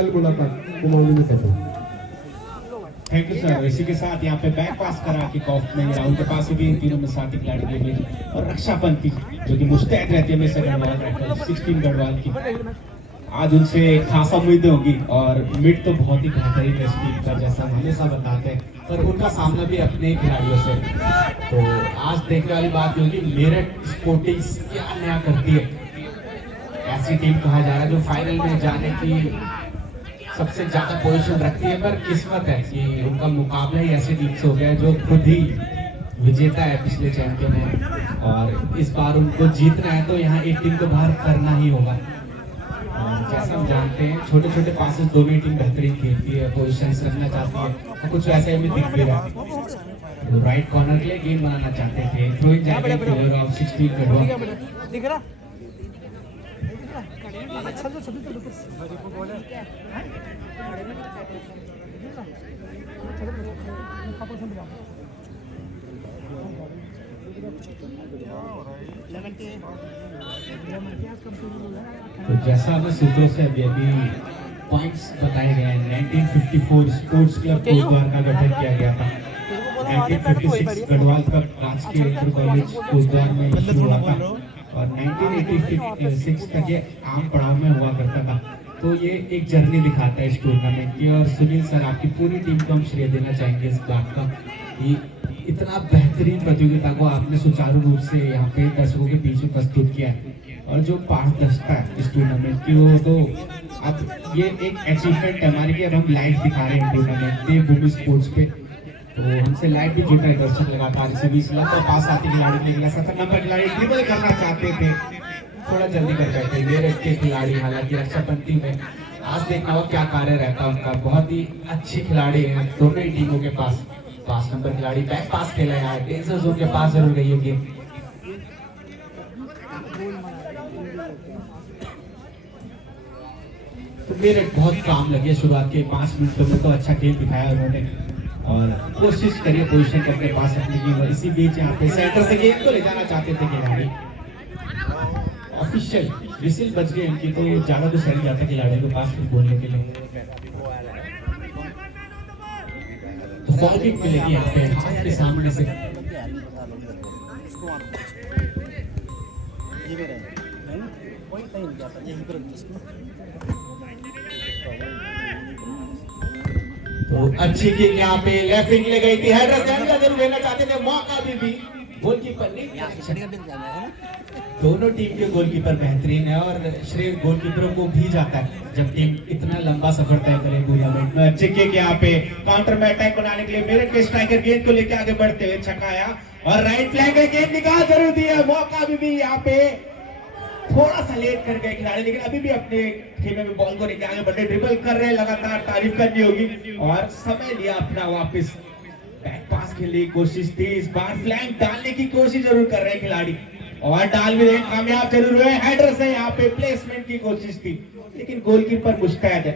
बेहाल मुलाकात कुमाऊनी में करते हैं। Thank you sir. इसी के साथ यहाँ पे बैक पास करा कि कॉफ में राहुल के पास भी इन तीनों में साथी खिलाड़ी के लिए और रक्षापंथी जो कि मुस्तैद रहती है मिस्टर गढ़वाल 16 गढ़वाल की। आज उनसे खासा उम्मीदें होगी और मिड तो बहुत ही बेहतरीन है स्पीड का जैसा हम हमेशा बताते हैं, पर उनका सामना भी अपने खिलाड़ियों से। तो आज देखने वाली बात ये होगी मेरठ स्पोर्टिंग्स क्या नया करती है। ऐसी टीम कहा जा रहा है जो फाइनल में जाने की सबसे ज्यादा पोजीशन रखती है, पर किस्मत है कि उनका मुकाबला ही ऐसी टीम से हो गया है जो खुद ही विजेता है, पिछले चैंपियन है और इस बार उनको जीतना है तो यहाँ एक टीम को बाहर करना ही होगा। जैसा हम जानते हैं छोटे छोटे पासेस दोनों ही टीम बेहतरीन खेलती है, पोजीशन रखना चाहती है और कुछ ऐसे हमें दिख भी रहा है। तो राइट कॉर्नर के लिए गेम बनाना चाहते थे, थ्रो इन जाएगा प्लेयर ऑफ 16 गढ़वाल। अच्छा तो सभी तो तो जैसा हमें सूत्रों से अभी पॉइंट्स बताए गए हैं, 1954 स्पोर्ट्स क्लब कोटद्वार का गठन किया गया था। 1956 गढ़वाल का राजकीय इंटर कॉलेज कोटद्वार में शुरू हुआ था और 1986 तक ये आम पड़ाव में हुआ करता था। तो ये एक जर्नी दिखाता है इस टूर्नामेंट की और सुनील सर आपकी पूरी टीम को हम श्रेय देना चाहेंगे इस बात का कि इतना बेहतरीन प्रतियोगिता को आपने सुचारू रूप से यहाँ पे दर्शकों के बीच में प्रस्तुत किया है और जो पारदर्शिता है इस टूर्नामेंट की वो तो अब ये एक अचीवमेंट है हमारी कि अब हम लाइव दिखा रहे हैं टूर्नामेंट देवभूमि स्पोर्ट्स पे। तो हमसे लाइव भी जुटा है दर्शक लगातार इसे 20 लाख और पास आते खिलाड़ी के लिए 17 नंबर खिलाड़ी ड्रिबल करना चाहते थे, थोड़ा जल्दी कर बैठे मेरठ के खिलाड़ी। हालांकि रक्षाबंधी में आज देखना हो क्या कार्य रहता है उनका, बहुत ही अच्छे खिलाड़ी हैं दोनों ही टीमों के पास। 5 नंबर खिलाड़ी बैक पास खेला है, डेंजर जोन के पास जरूर गई है गेम। तो मेरठ बहुत काम लगी है शुरुआत के 5 मिनटों में, तो अच्छा खेल दिखाया उन्होंने और कोशिश करिए पोजीशन को अपने पास रखने की। और इसी बीच यहाँ पे सेंटर से गेम को ले जाना चाहते थे खिलाड़ी, ऑफिशियल विसिल बच गए इनकी, तो ज्यादा तो सही जाता खिलाड़ियों के पास बोलने के लिए। तो फॉल किक मिलेगी यहाँ पे आपके सामने से। तो अच्छी किक यहाँ पे लेफ्ट विंग ले गई थी, हेडर जरूर लेना चाहते थे, मौका भी गोलकीपर नहीं। दोनों टीम के गोलकीपर बेहतरीन है और श्रेय गोलकीपरों को भी जाता है जब टीम इतना लंबा सफर तय करे टूर्नामेंट में। अच्छे किक यहाँ पे काउंटर में अटैक बनाने के लिए मेरठ के स्ट्राइकर गेंद को लेकर आगे बढ़ते हुए छकाया और राइट फ्लैंक में गेंद निकाल जरूर दिया। मौका भी यहाँ पे थोड़ा सा लेट कर गए खिलाड़ी, लेकिन अभी भी अपने खेमे में बॉल को लेकर आगे बढ़े, ड्रिबल कर रहे हैं, लगातार तारीफ करनी होगी और समय लिया अपना वापस। बैक पास खेलने की कोशिश थी, इस बार फ्लैंक डालने की कोशिश जरूर कर रहे हैं खिलाड़ी और डाल भी रहे, कामयाब जरूर हुए। हेडर से यहाँ पे प्लेसमेंट की कोशिश थी लेकिन गोलकीपर मुस्तैद है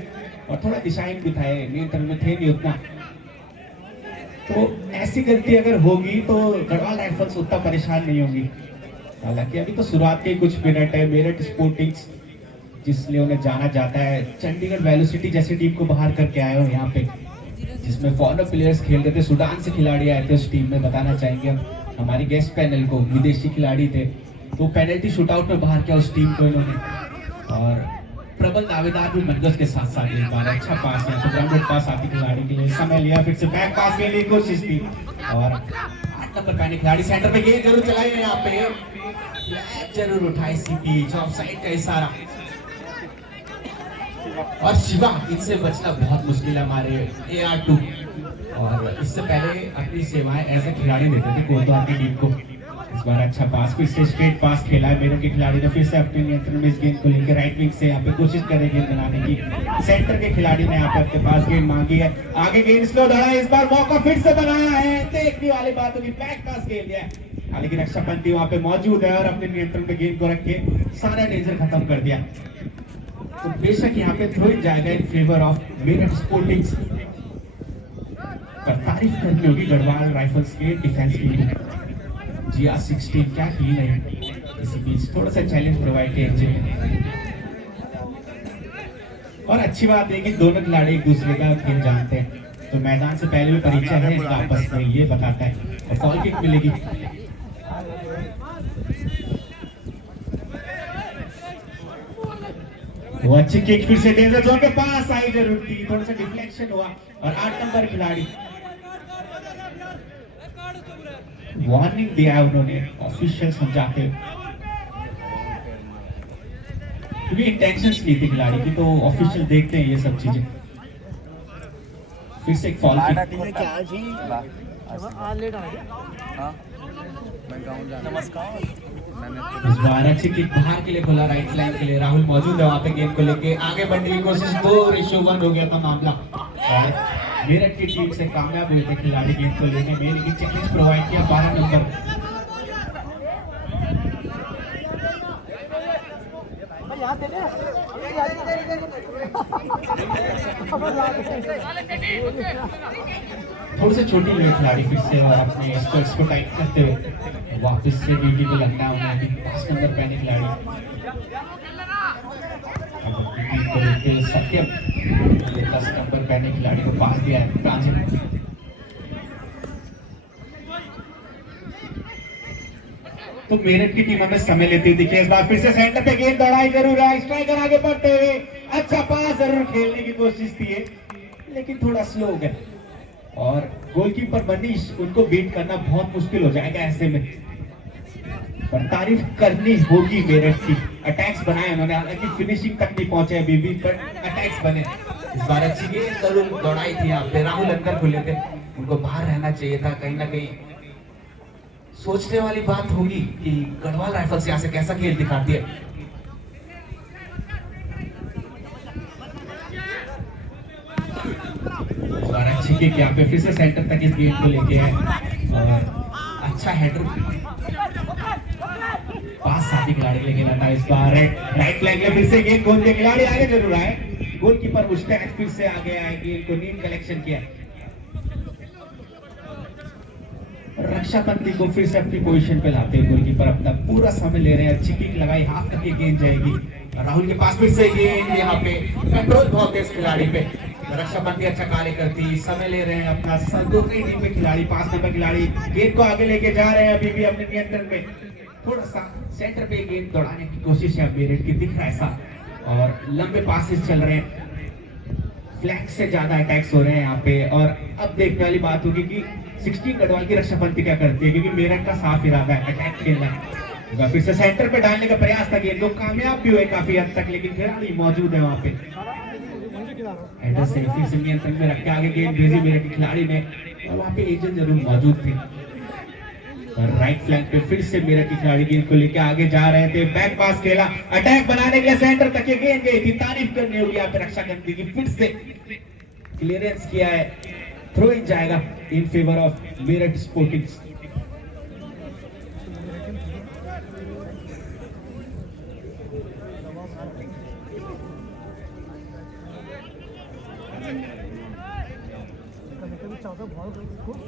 और थोड़ा दिशाहीन भी था, नियंत्रण में थे नहीं उतना। तो ऐसी गलती अगर होगी तो गढ़वाल राइफल्स उतना परेशान नहीं होगी। हालांकि अभी तो शुरुआत के कुछ मिनट है, मेरठ स्पोर्टिंग्स जिसलिए उन्हें जाना जाता है, चंडीगढ़ वेलोसिटी जैसी टीम को बाहर करके आए हो यहाँ पे, जिसमें फॉरन प्लेयर्स खेल रहे थे, सूडान से खिलाड़ी आए थे उस टीम में। बताना चाहेंगे हम हमारी गेस्ट पैनल को, विदेशी खिलाड़ी थे, तो पेनल्टी शूटआउट में बाहर किया उस टीम को इन्होंने। और प्रबल दावेदार भी मनगस के साथ साथ एक बार अच्छा पास है, तो ग्राउंडेड पास आती खिलाड़ी के लिए समय लिया, फिर से बैक पास के लिए कोशिश की और 8 नंबर पहने खिलाड़ी सेंटर में गेंद जरूर चलाई है, यहाँ पे जरूर उठाई सीपी ऑफसाइड का इशारा। और शिवा, इनसे बचना बहुत मुश्किल है हमारे AR2 और इससे पहले अपनी सेवाएं एज ए खिलाड़ी देते थे कोटद्वार की टीम को। इस बार अच्छा पास, फिर से स्ट्रेट पास खेला है मेरे के खिलाड़ी ने, फिर से अपने नियंत्रण में इस गेंद को लेकर राइट विंग से यहाँ पे कोशिश करें गेंद बनाने की। सेंटर के खिलाड़ी ने यहाँ पे अपने पास गेंद मांगी है, आगे गेंद स्लो दौड़ा, इस बार मौका फिर से बनाया है, देखने वाली बात होगी, बैक पास खेल दिया है। हालांकि रक्षाबंधी वहाँ पे मौजूद है और अपने नियंत्रण में गेंद को रख के सारा डेंजर खत्म कर दिया। तो बेशक यहाँ पे थ्रो इन जाएगा इन फेवर ऑफ मेरठ स्पोर्टिंग्स, पर तारीफ करनी होगी गढ़वाल राइफल्स के डिफेंस की। GR16 क्या की नहीं, इसी बीच थोड़ा सा चैलेंज प्रोवाइड किया। और अच्छी बात है कि दोनों खिलाड़ी एक दूसरे का खेल जानते हैं, तो मैदान से पहले भी परिचय है इनका आपस में, ये बताता है। और फॉल किक मिलेगी। वो अच्छी किक फिर से डेंजर जोन के पास आई, जरूर थी, थोड़ा सा डिफ्लेक्शन हुआ। और 8 नंबर खिलाड़ी वार्निंग दिया है उन्होंने, ऑफिशियल समझाते हुए, क्योंकि इंटेंशंस नहीं थी खिलाड़ी की, तो ऑफिशियल देखते हैं ये सब चीजें। फिर से एक फॉल किक। इस बार अच्छी किक बाहर के लिए खोला, राइट लाइन के लिए राहुल मौजूद है वहां पे, गेंद को लेके आगे बढ़ने की कोशिश, 2-1 हो गया था मामला। और मेरठ की टीम से कामयाब हुए थे खिलाड़ी गेंद को लेने में, लेकिन चैलेंज प्रोवाइड किया 12 नंबर। थोड़ी सी छोटी हुई खिलाड़ी फिर से, और अपने स्कर्ट्स को टाइट करते हुए वापस से ड्यूटी पे लगना है उन्हें। 5 नंबर पहने खिलाड़ी सत्यम, 10 नंबर पहने खिलाड़ी को पास दिया है प्रांजल। तो मेरठ की टीम हमें समय लेती हुई दिखी। इस बार फिर से सेंटर पे गेंद दौड़ाई जरूर है, स्ट्राइकर आगे बढ़ते हुए अच्छा पास जरूर खेलने की कोशिश की है, लेकिन थोड़ा स्लो हो गया। और गोलकीपर मनीष, उनको बीट करना बहुत मुश्किल हो जाएगा ऐसे में। पर तारीफ करनी होगी मेरठ की, अटैक्स बनाए उन्होंने, हालांकि फिनिशिंग तक नहीं पहुंचे अभी भी, पर अटैक्स बने। इस बार अच्छी गेंद जरूर दौड़ाई थी यहाँ पे, राहुल अंदर खुले थे, उनको बाहर रहना चाहिए था। कहीं ना कहीं सोचने वाली बात होगी कि गढ़वाल राइफल्स यहाँ से कैसा खेल दिखाती है। और अच्छी किक यहाँ पे फिर से सेंटर तक इस गेंद को लेके है, और अच्छा हेडर पास साथी खिलाड़ी लेके जाता है। इस बार राइट फ्लैंक में फिर से गेंद गोल के खिलाड़ी आगे जरूर आए, गोलकीपर मुश्ताक फिर से आगे आए, गेंद को नीट कलेक्शन किया। रक्षापंथी को फिर से अपनी पोजीशन पे लाते हैं, गोलकीपर अपना पूरा समय ले रहे हैं। अच्छी किक लगाई, हाथ तक ये गेंद जाएगी। राहुल के पास फिर से गेंद, यहाँ पे कंट्रोल बहुत है इस खिलाड़ी पे। रक्षापंथी अच्छा कार्य करती, समय ले रहे हैं अपना। दूसरी टीम के खिलाड़ी 5 नंबर खिलाड़ी गेंद को आगे लेके जा रहे हैं, अभी भी अपने नियंत्रण में। थोड़ा सा सेंटर पे गेंद दौड़ाने की कोशिश है मेरठ की, दिख रहा है ऐसा, और लंबे पासेस चल रहे हैं, फ्लैग से ज्यादा अटैक्स हो रहे हैं यहाँ पे। और अब देखने वाली बात होगी कि 16 गढ़वाल की रक्षापंथी क्या करती है, क्योंकि मेरठ का साफ इरादा है अटैक खेलना है। फिर से सेंटर पे डालने का प्रयास था, गेंद को कामयाब भी हुए काफी हद तक, लेकिन खिलाड़ी मौजूद है वहां पे। हेडर से फिर से नियंत्रण में रख के आगे गेंद भेजी मेरठ के खिलाड़ी ने, और वहां पे एजेंट जरूर मौजूद थी। राइट फ्लैंक पे फिर से मेरठ के खिलाड़ी गेंद को लेके आगे जा रहे थे, बैक पास खेला, अटैक बनाने के लिए सेंटर तक ये गेंद गई थी। तारीफ करनी होगी यहाँ पे रक्षापंथी की, फिर से क्लियरेंस किया है, थ्रो इन जाएगा in favour of Meerut sporting.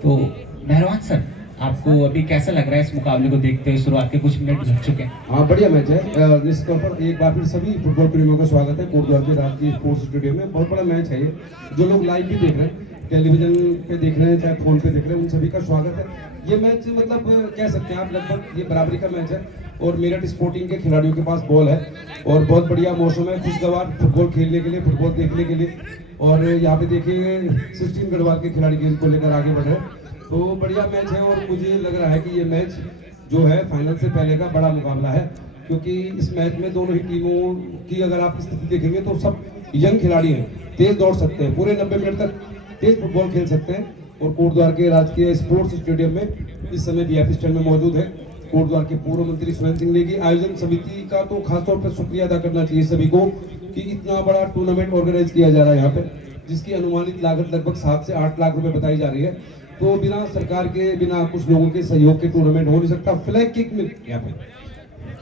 तो मेहरबान सर, आपको अभी कैसा लग रहा है इस मुकाबले को देखते हुए? शुरुआत के कुछ मिनट लग चुके हैं। हाँ, बढ़िया मैच है। निश्चित तौर पर एक बार फिर सभी फुटबॉल प्रेमियों का स्वागत है कोटद्वार के राजकीय स्पोर्ट्स स्टेडियम में। बहुत बड़ा मैच है ये, जो लोग लाइव भी देख रहे हैं, टेलीविजन पे देख रहे हैं, चाहे फोन पे देख रहे हैं, उन सभी का स्वागत है। ये मैच मतलब कह सकते हैं आप लगभग ये बराबरी का मैच है, और मेरठ स्पोर्टिंग के खिलाड़ियों के पास बॉल है, और बहुत बढ़िया मौसम है, खुशगवार फुटबॉल खेलने के लिए, फुटबॉल देखने के लिए। और यहाँ पे देखिए 16 गढ़वाल के खिलाड़ी गेंद को लेकर आगे बढ़ रहे हैं, तो बढ़िया मैच है। और मुझे लग रहा है कि ये मैच जो है फाइनल से पहले का बड़ा मुकाबला है, क्योंकि इस मैच में दोनों ही टीमों की अगर आप स्थिति देखेंगे तो सब यंग खिलाड़ी हैं, तेज दौड़ सकते हैं, पूरे 90 मिनट तक तेज फुटबॉल खेल सकते हैं। और कोटद्वार के राजकीय स्पोर्ट्स स्टेडियम में इस समय वीआईपी स्टैंड में मौजूद है कोटद्वार के पूर्व मंत्री सुरेंद्र सिंह नेगी। आयोजन समिति का तो खासतौर पर शुक्रिया अदा करना चाहिए सभी को कि इतना बड़ा टूर्नामेंट ऑर्गेनाइज किया जा रहा है यहाँ पे, जिसकी अनुमानित लागत लगभग 7 से 8 लाख रुपए बताई जा रही है। तो बिना सरकार के, बिना कुछ लोगों के सहयोग के टूर्नामेंट हो नहीं सकता। फ्लैग किक मिल यहाँ पे,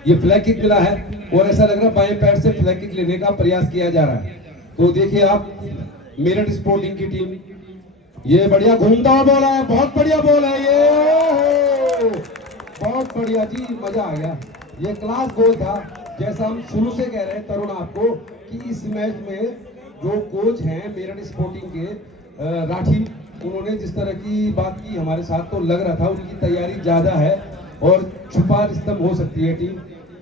ये फ्लैग किक मिला है, और ऐसा लग रहा है बाएं पैर से फ्लैग किक लेने का प्रयास किया जा रहा है। तो देखिए आप, मेरठ स्पोर्टिंग की टीम, ये बढ़िया घूमता हुआ बॉल है, बहुत बढ़िया बॉल है ये, बहुत बढ़िया जी, मजा आ गया। ये क्लास गोल था, जैसा हम शुरू से कह रहे हैं तरुण आपको कि इस मैच में जो कोच हैं मेरठ स्पोर्टिंग के राठी, उन्होंने जिस तरह की बात की हमारे साथ, तो लग रहा था उनकी तैयारी ज़्यादा है और छुपा स्तंभ हो सकती है टीम।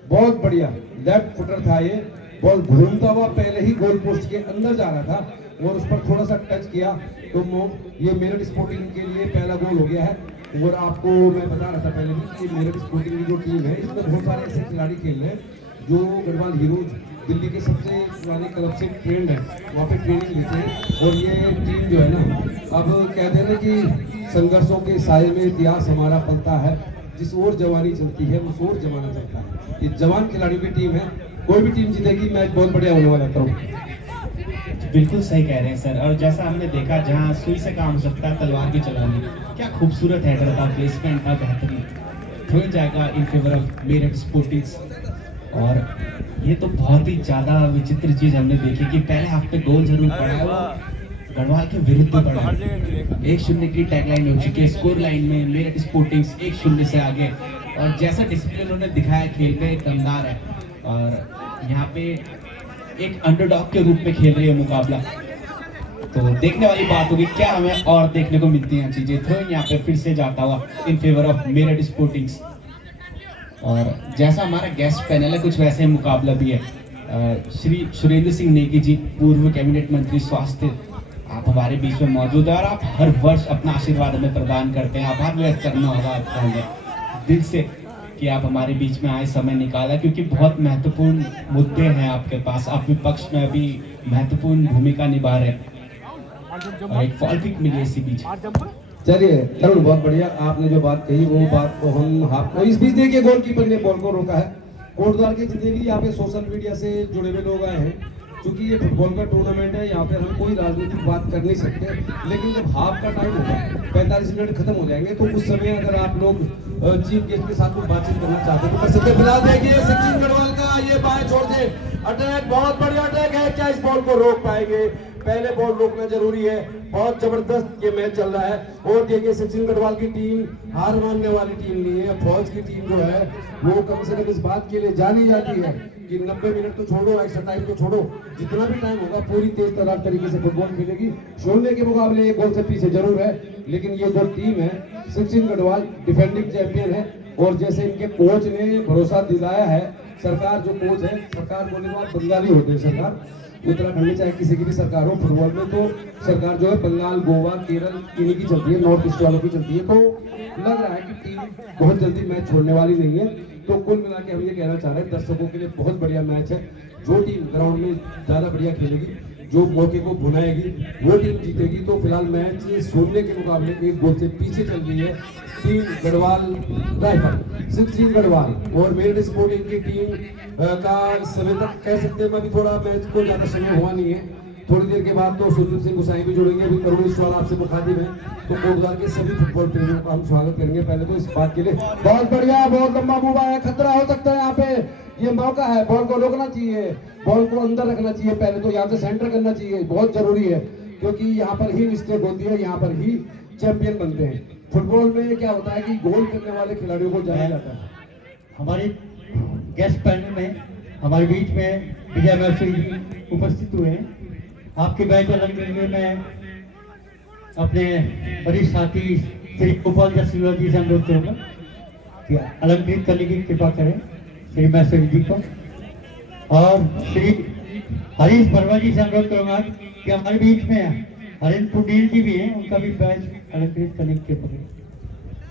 बहुत बढ़िया लेफ्ट फुटर था ये, बॉल घूमता हुआ पहले ही गोल पोस्ट के अंदर जा रहा था और उस पर थोड़ा सा टच किया तो ये मेरठ स्पोर्टिंग के लिए पहला गोल हो गया है। और आपको मैं बता रहा था पहले भी कि मेरठ स्पोर्टिंग की जो टीम है इसमें बहुत सारे ऐसे खिलाड़ी खेल रहे हैं जो गढ़वाल हीरोज दिल्ली के सबसे पुराने क्लब से ट्रेंड है, वहाँ पे ट्रेनिंग लेते हैं। और ये टीम जो है ना, अब कहते हैं ना कि संघर्षों के साये में इतिहास हमारा पलता है, जिस ओर जवानी चलती है उस ओर जमाना चलता है। ये जवान खिलाड़ियों की टीम है, कोई भी टीम जीतेगी, मैच बहुत बढ़िया होने वाला है। बिल्कुल सही कह रहे हैं सर। और जैसा हमने देखा जहाँ सुई से काम हो सकता है तलवार की चलानी, क्या खूबसूरत हेडर था, प्लेसमेंट था बेहतरीन, थ्रो जाएगा इन फेवर ऑफ मेरठ स्पोर्टिंग्स। और ये तो बहुत ही ज्यादा विचित्र चीज हमने देखी कि पहले हाफ पे गोल जरूर पड़ा है, वो गढ़वाल के विरुद्ध पड़ा है। 1-0 की टैगलाइन हो चुकी है, स्कोर लाइन में मेरठ स्पोर्टिंग्स 1-0 से आगे। और जैसा डिसिप्लिन उन्होंने दिखाया खेल में दमदार है और यहाँ पे एक अंडरडॉग के रूप में खेल रही है मुकाबला। तो देखने वाली बात होगी क्या हमें और देखने को मिलती हैं चीजें। थ्रो यहाँ पे फिर से जाता हुआ इन फेवर ऑफ मेरठ स्पोर्टिंग्स। और जैसा हमारा गेस्ट पैनल है कुछ वैसे ही मुकाबला भी है। श्री सुरेंद्र सिंह नेगी जी, पूर्व कैबिनेट मंत्री स्वास्थ्य, आप हमारे बीच में मौजूद है और आप हर वर्ष अपना आशीर्वाद हमें प्रदान करते हैं। आभार व्यक्त करना होगा आपका दिल से कि आप हमारे बीच में आए, समय निकाला, क्योंकि बहुत महत्वपूर्ण मुद्दे हैं आपके पास। आप विपक्ष में अभी महत्वपूर्ण भूमिका निभा रहे हैं और एक फॉल पिक मिली इसी बीच। चलिए तरुण, बहुत बढ़िया आपने जो बात कही वो बात को हम हाफ इस बीच देखिए गोलकीपर ने बॉल को रोका है। कोटद्वार के जितने भी यहाँ पे सोशल मीडिया से जुड़े हुए लोग आए हैं, क्योंकि ये फुटबॉल का टूर्नामेंट है, यहाँ पे हम कोई राजनीतिक बात कर नहीं सकते, लेकिन जब हाफ का टाइम होगा 45 मिनट खत्म हो जाएंगे तो उस समय अगर आप लोग चीफ गेस्ट के साथ कुछ बातचीत करना चाहते हैं तो कर सकते हैं। फिलहाल देखिए सचिन गढ़वाल का ये बाएं छोर से अटैक, बहुत बढ़िया अटैक है, क्या इस बॉल को रोक पाएंगे? पहले बॉल रोकना जरूरी है, बहुत जबरदस्त ये मैच चल रहा है। और देखिए सचिन गढ़वाल की टीम हार मानने वाली टीम नहीं है। फौज की टीम जो है वो कम से कम इस बात के लिए जानी जाती है कि 90 मिनट तो छोड़ो, एक्स्ट्रा टाइम तो छोड़ो, जितना भी टाइम होगा पूरी तेज तर्रार तरीके से फुटबॉल खेलेगी। शोले के मुकाबले एक गोल से पीछे जरूर है, लेकिन ये जो टीम है सचिन गढ़वाल डिफेंडिंग चैंपियन है। और जैसे इनके कोच ने भरोसा दिलाया है, सरकार जो कोच है, सरकार बोले तो आप बंगाली होते हैं, सरकार उत्तराखंड में चाहे किसी की भी सरकार हो फुटबॉल में, तो सरकार जो है बंगाल, गोवा, केरल इन्हीं की चलती है, नॉर्थ ईस्ट वालों की चलती है। तो लग रहा है कि टीम बहुत जल्दी मैच छोड़ने वाली नहीं है। तो कुल मिला के हम ये कहना चाह रहे हैं दर्शकों के लिए बहुत बढ़िया मैच है। जो टीम ग्राउंड में ज़्यादा बढ़िया खेलेगी, जो मौके को भुनाएगी, वो टीम जीतेगी। तो फिलहाल मैच सोने के मुकाबले एक गोल से पीछे चल रही है टीम गढ़वाल राइफल, सचिन गढ़वाल और मेरठ स्पोर्टिंग की टीम का इस समय तक कह सकते हैं अभी थोड़ा मैच को ज़्यादा समय हुआ नहीं है। थोड़ी देर के बाद तो सुरजीत सिंह गुसाई भी जुड़ेंगे। अभी करुण सवाल आपसे मुखातिब है, तो कोटद्वार के सभी फुटबॉल प्रेमियों का हम स्वागत करेंगे। पहले तो इस बात के लिए बहुत बढ़िया, बहुत लंबा मूव है, खतरा हो सकता है यहाँ पे, ये मौका है, बॉल को रोकना चाहिए, बॉल को अंदर रखना चाहिए, पहले तो यहाँ से सेंटर करना चाहिए, बहुत जरूरी है, क्योंकि यहाँ पर ही मिस्टेक होती है, यहाँ पर ही चैंपियन बनते हैं। फुटबॉल में क्या होता है कि गोल करने वाले खिलाड़ियों को जाना जाता है। हमारे गेस्ट पैनल में हमारे बीच में विजय मैत्री जी उपस्थित हुए हैं। आपके बैच अलग में अपने वरिष्ठ साथी श्री गोपाल दास सिल्वा जी से अनुरोध करूँगा कि अलंकृत करने की कृपा करें श्री मैत्री जी को। और श्री हरीश वर्मा जी से अनुरोध करूँगा कि हमारे बीच में हरेंद्र पुडील जी भी हैं, उनका भी बैच अलंकृत करने की कृपा करें।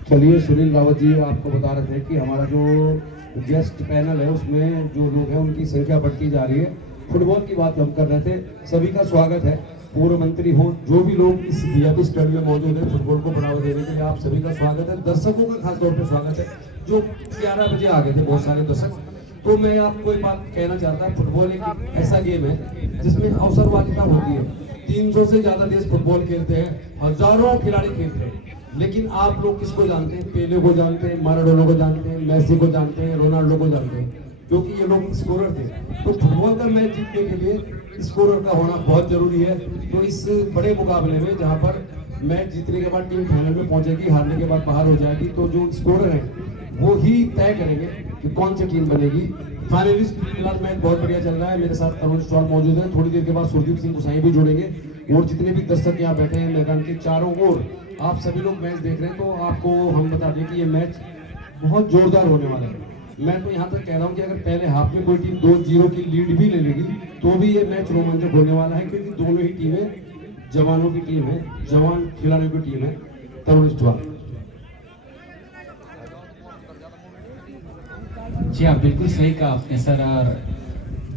चलिए सुनील रावत जी आपको बता रहे थे कि हमारा जो गेस्ट पैनल है उसमें जो लोग हैं उनकी संख्या बढ़ती जा रही है। फुटबॉल की बात हम कर रहे थे, सभी का स्वागत है, पूर्व मंत्री हो, जो भी लोग इस वीआईपी स्टैंड में मौजूद है, फुटबॉल को बढ़ावा देने के लिए आप सभी का स्वागत है। दर्शकों का खास तौर पर स्वागत है जो 11 बजे आ गए थे, बहुत सारे दर्शक। तो मैं आपको एक बात कहना चाहता हूँ, फुटबॉल एक ऐसा गेम है जिसमें अवसरवादिता होती है। 300 से ज्यादा देश फुटबॉल खेलते हैं, हजारों खिलाड़ी खेलते हैं, लेकिन आप लोग किसको जानते हैं? पेले को जानते हैं, माराडोना को जानते हैं, मेसी को जानते हैं, रोनाल्डो को जानते हैं, क्योंकि ये लोग स्कोरर थे। तो फुटबॉल का मैच जीतने के लिए स्कोरर का होना बहुत जरूरी है। तो इस बड़े मुकाबले में जहाँ पर मैच जीतने के बाद टीम फाइनल में पहुंचेगी, हारने के बाद बाहर हो जाएगी, तो जो स्कोरर है वो ही तय करेंगे कि कौन सी टीम बनेगी फाइनलिस्ट फिलहाल मैच बहुत बढ़िया चल रहा है। मेरे साथ तरुण स्टॉल मौजूद है, थोड़ी देर के बाद सुरदीप सिंह गुसाई भी जुड़ेंगे और जितने भी दर्शक यहाँ बैठे हैं मैदान के चारों ओर, आप सभी लोग मैच देख रहे हैं, तो आपको हम बता दें कि ये मैच बहुत जोरदार होने वाला है। मैं तो यहाँ तक कह रहा हूँ कि अगर पहले हाफ में कोई टीम 2-0 की लीड भी ले लेगी तो भी ये मैच रोमांचक होने वाला है, क्योंकि दोनों ही टीमें जवानों की टीम है, जवान खिलाड़ियों की टीम है। तरुण स्टॉल। जी हाँ, बिल्कुल सही कहा आपने सर। और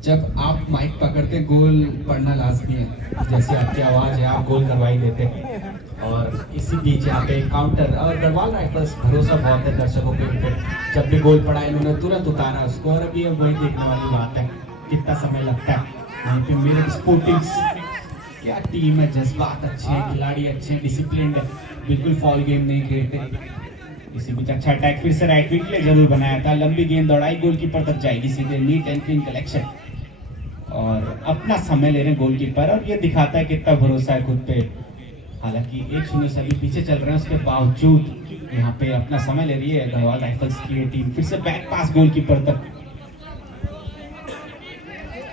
जब आप माइक पकड़ते गोल पढ़ना लाजमी है, जैसे आपकी आवाज़ है आप गोल करवाई देते हैं। और इसी बीच यहाँ पे काउंटर और गढ़वाल राइफल्स भरोसा बहुत है दर्शकों के ऊपर, जब भी गोल पड़ा इन्होंने तुरंत उतारा उसको। और अभी अब वही देखने वाली बात है कितना समय लगता है। वहीं पे मेरे स्पोर्टिंग्स क्या टीम है, जज्बात अच्छे हैं, खिलाड़ी अच्छे हैं, डिसिप्लिन है, बिल्कुल फॉल गेम नहीं खेलते। इसी बीच अच्छा अटैक फिर से राइट विंग के लिए जरूर बनाया था, लंबी गेंद दौड़ाई गोलकीपर तक जाएगी सीधे, नीट एंड क्लीन कलेक्शन। और अपना समय ले रहे हैं गोलकीपर, और ये दिखाता है कितना भरोसा है खुद पे। हालांकि 1-0 से अभी पीछे चल रहे हैं, उसके बावजूद यहाँ पे अपना समय ले रही है गढ़वाल राइफल्स की ये टीम। फिर से बैक पास गोलकीपर तक,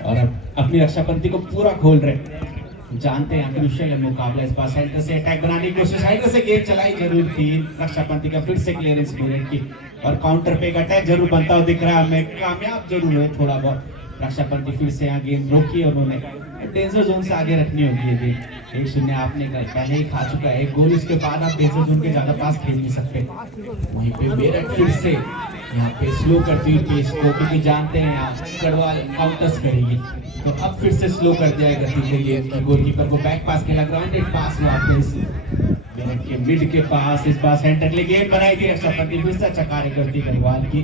और अब अपनी रक्षापंथी को पूरा खोल रहे। जानते हैं क्रूशियल मुकाबला, इस बार सेंटर से अटैक बनाने की कोशिश, सेंटर से गेंद चलाई जरूर थी रक्षापंथी का, फिर से क्लियरेंस मिनट की, और काउंटर पे एक अटैक जरूर बनता हुआ दिख रहा है हमें, कामयाब जरूर हुए थोड़ा बहुत रक्षापंथी। फिर से यहाँ गेंद रोकी उन्होंने, डेंजर जोन से आगे रखनी होगी ये गेंद। 1-0 आपने पहले ही खा चुका है एक गोल, इसके बाद आप डेंजर जोन के ज्यादा पास खेल नहीं सकते। वहीं पे मेरठ फिर से यहाँ पे स्लो करती हुई पेस को, क्योंकि जानते हैं यहाँ गढ़वाल काउंटर्स करेगी, तो अब फिर से स्लो कर दिया गति के लिए गोलकीपर को। बैक पास खेला, ग्राउंडेड पास वापस मेरठ के मिड के पास, इस बार सेंटर के लिए गेंद बनाई थी रक्षापति, फिर से अच्छा कार्य करती गढ़वाल की।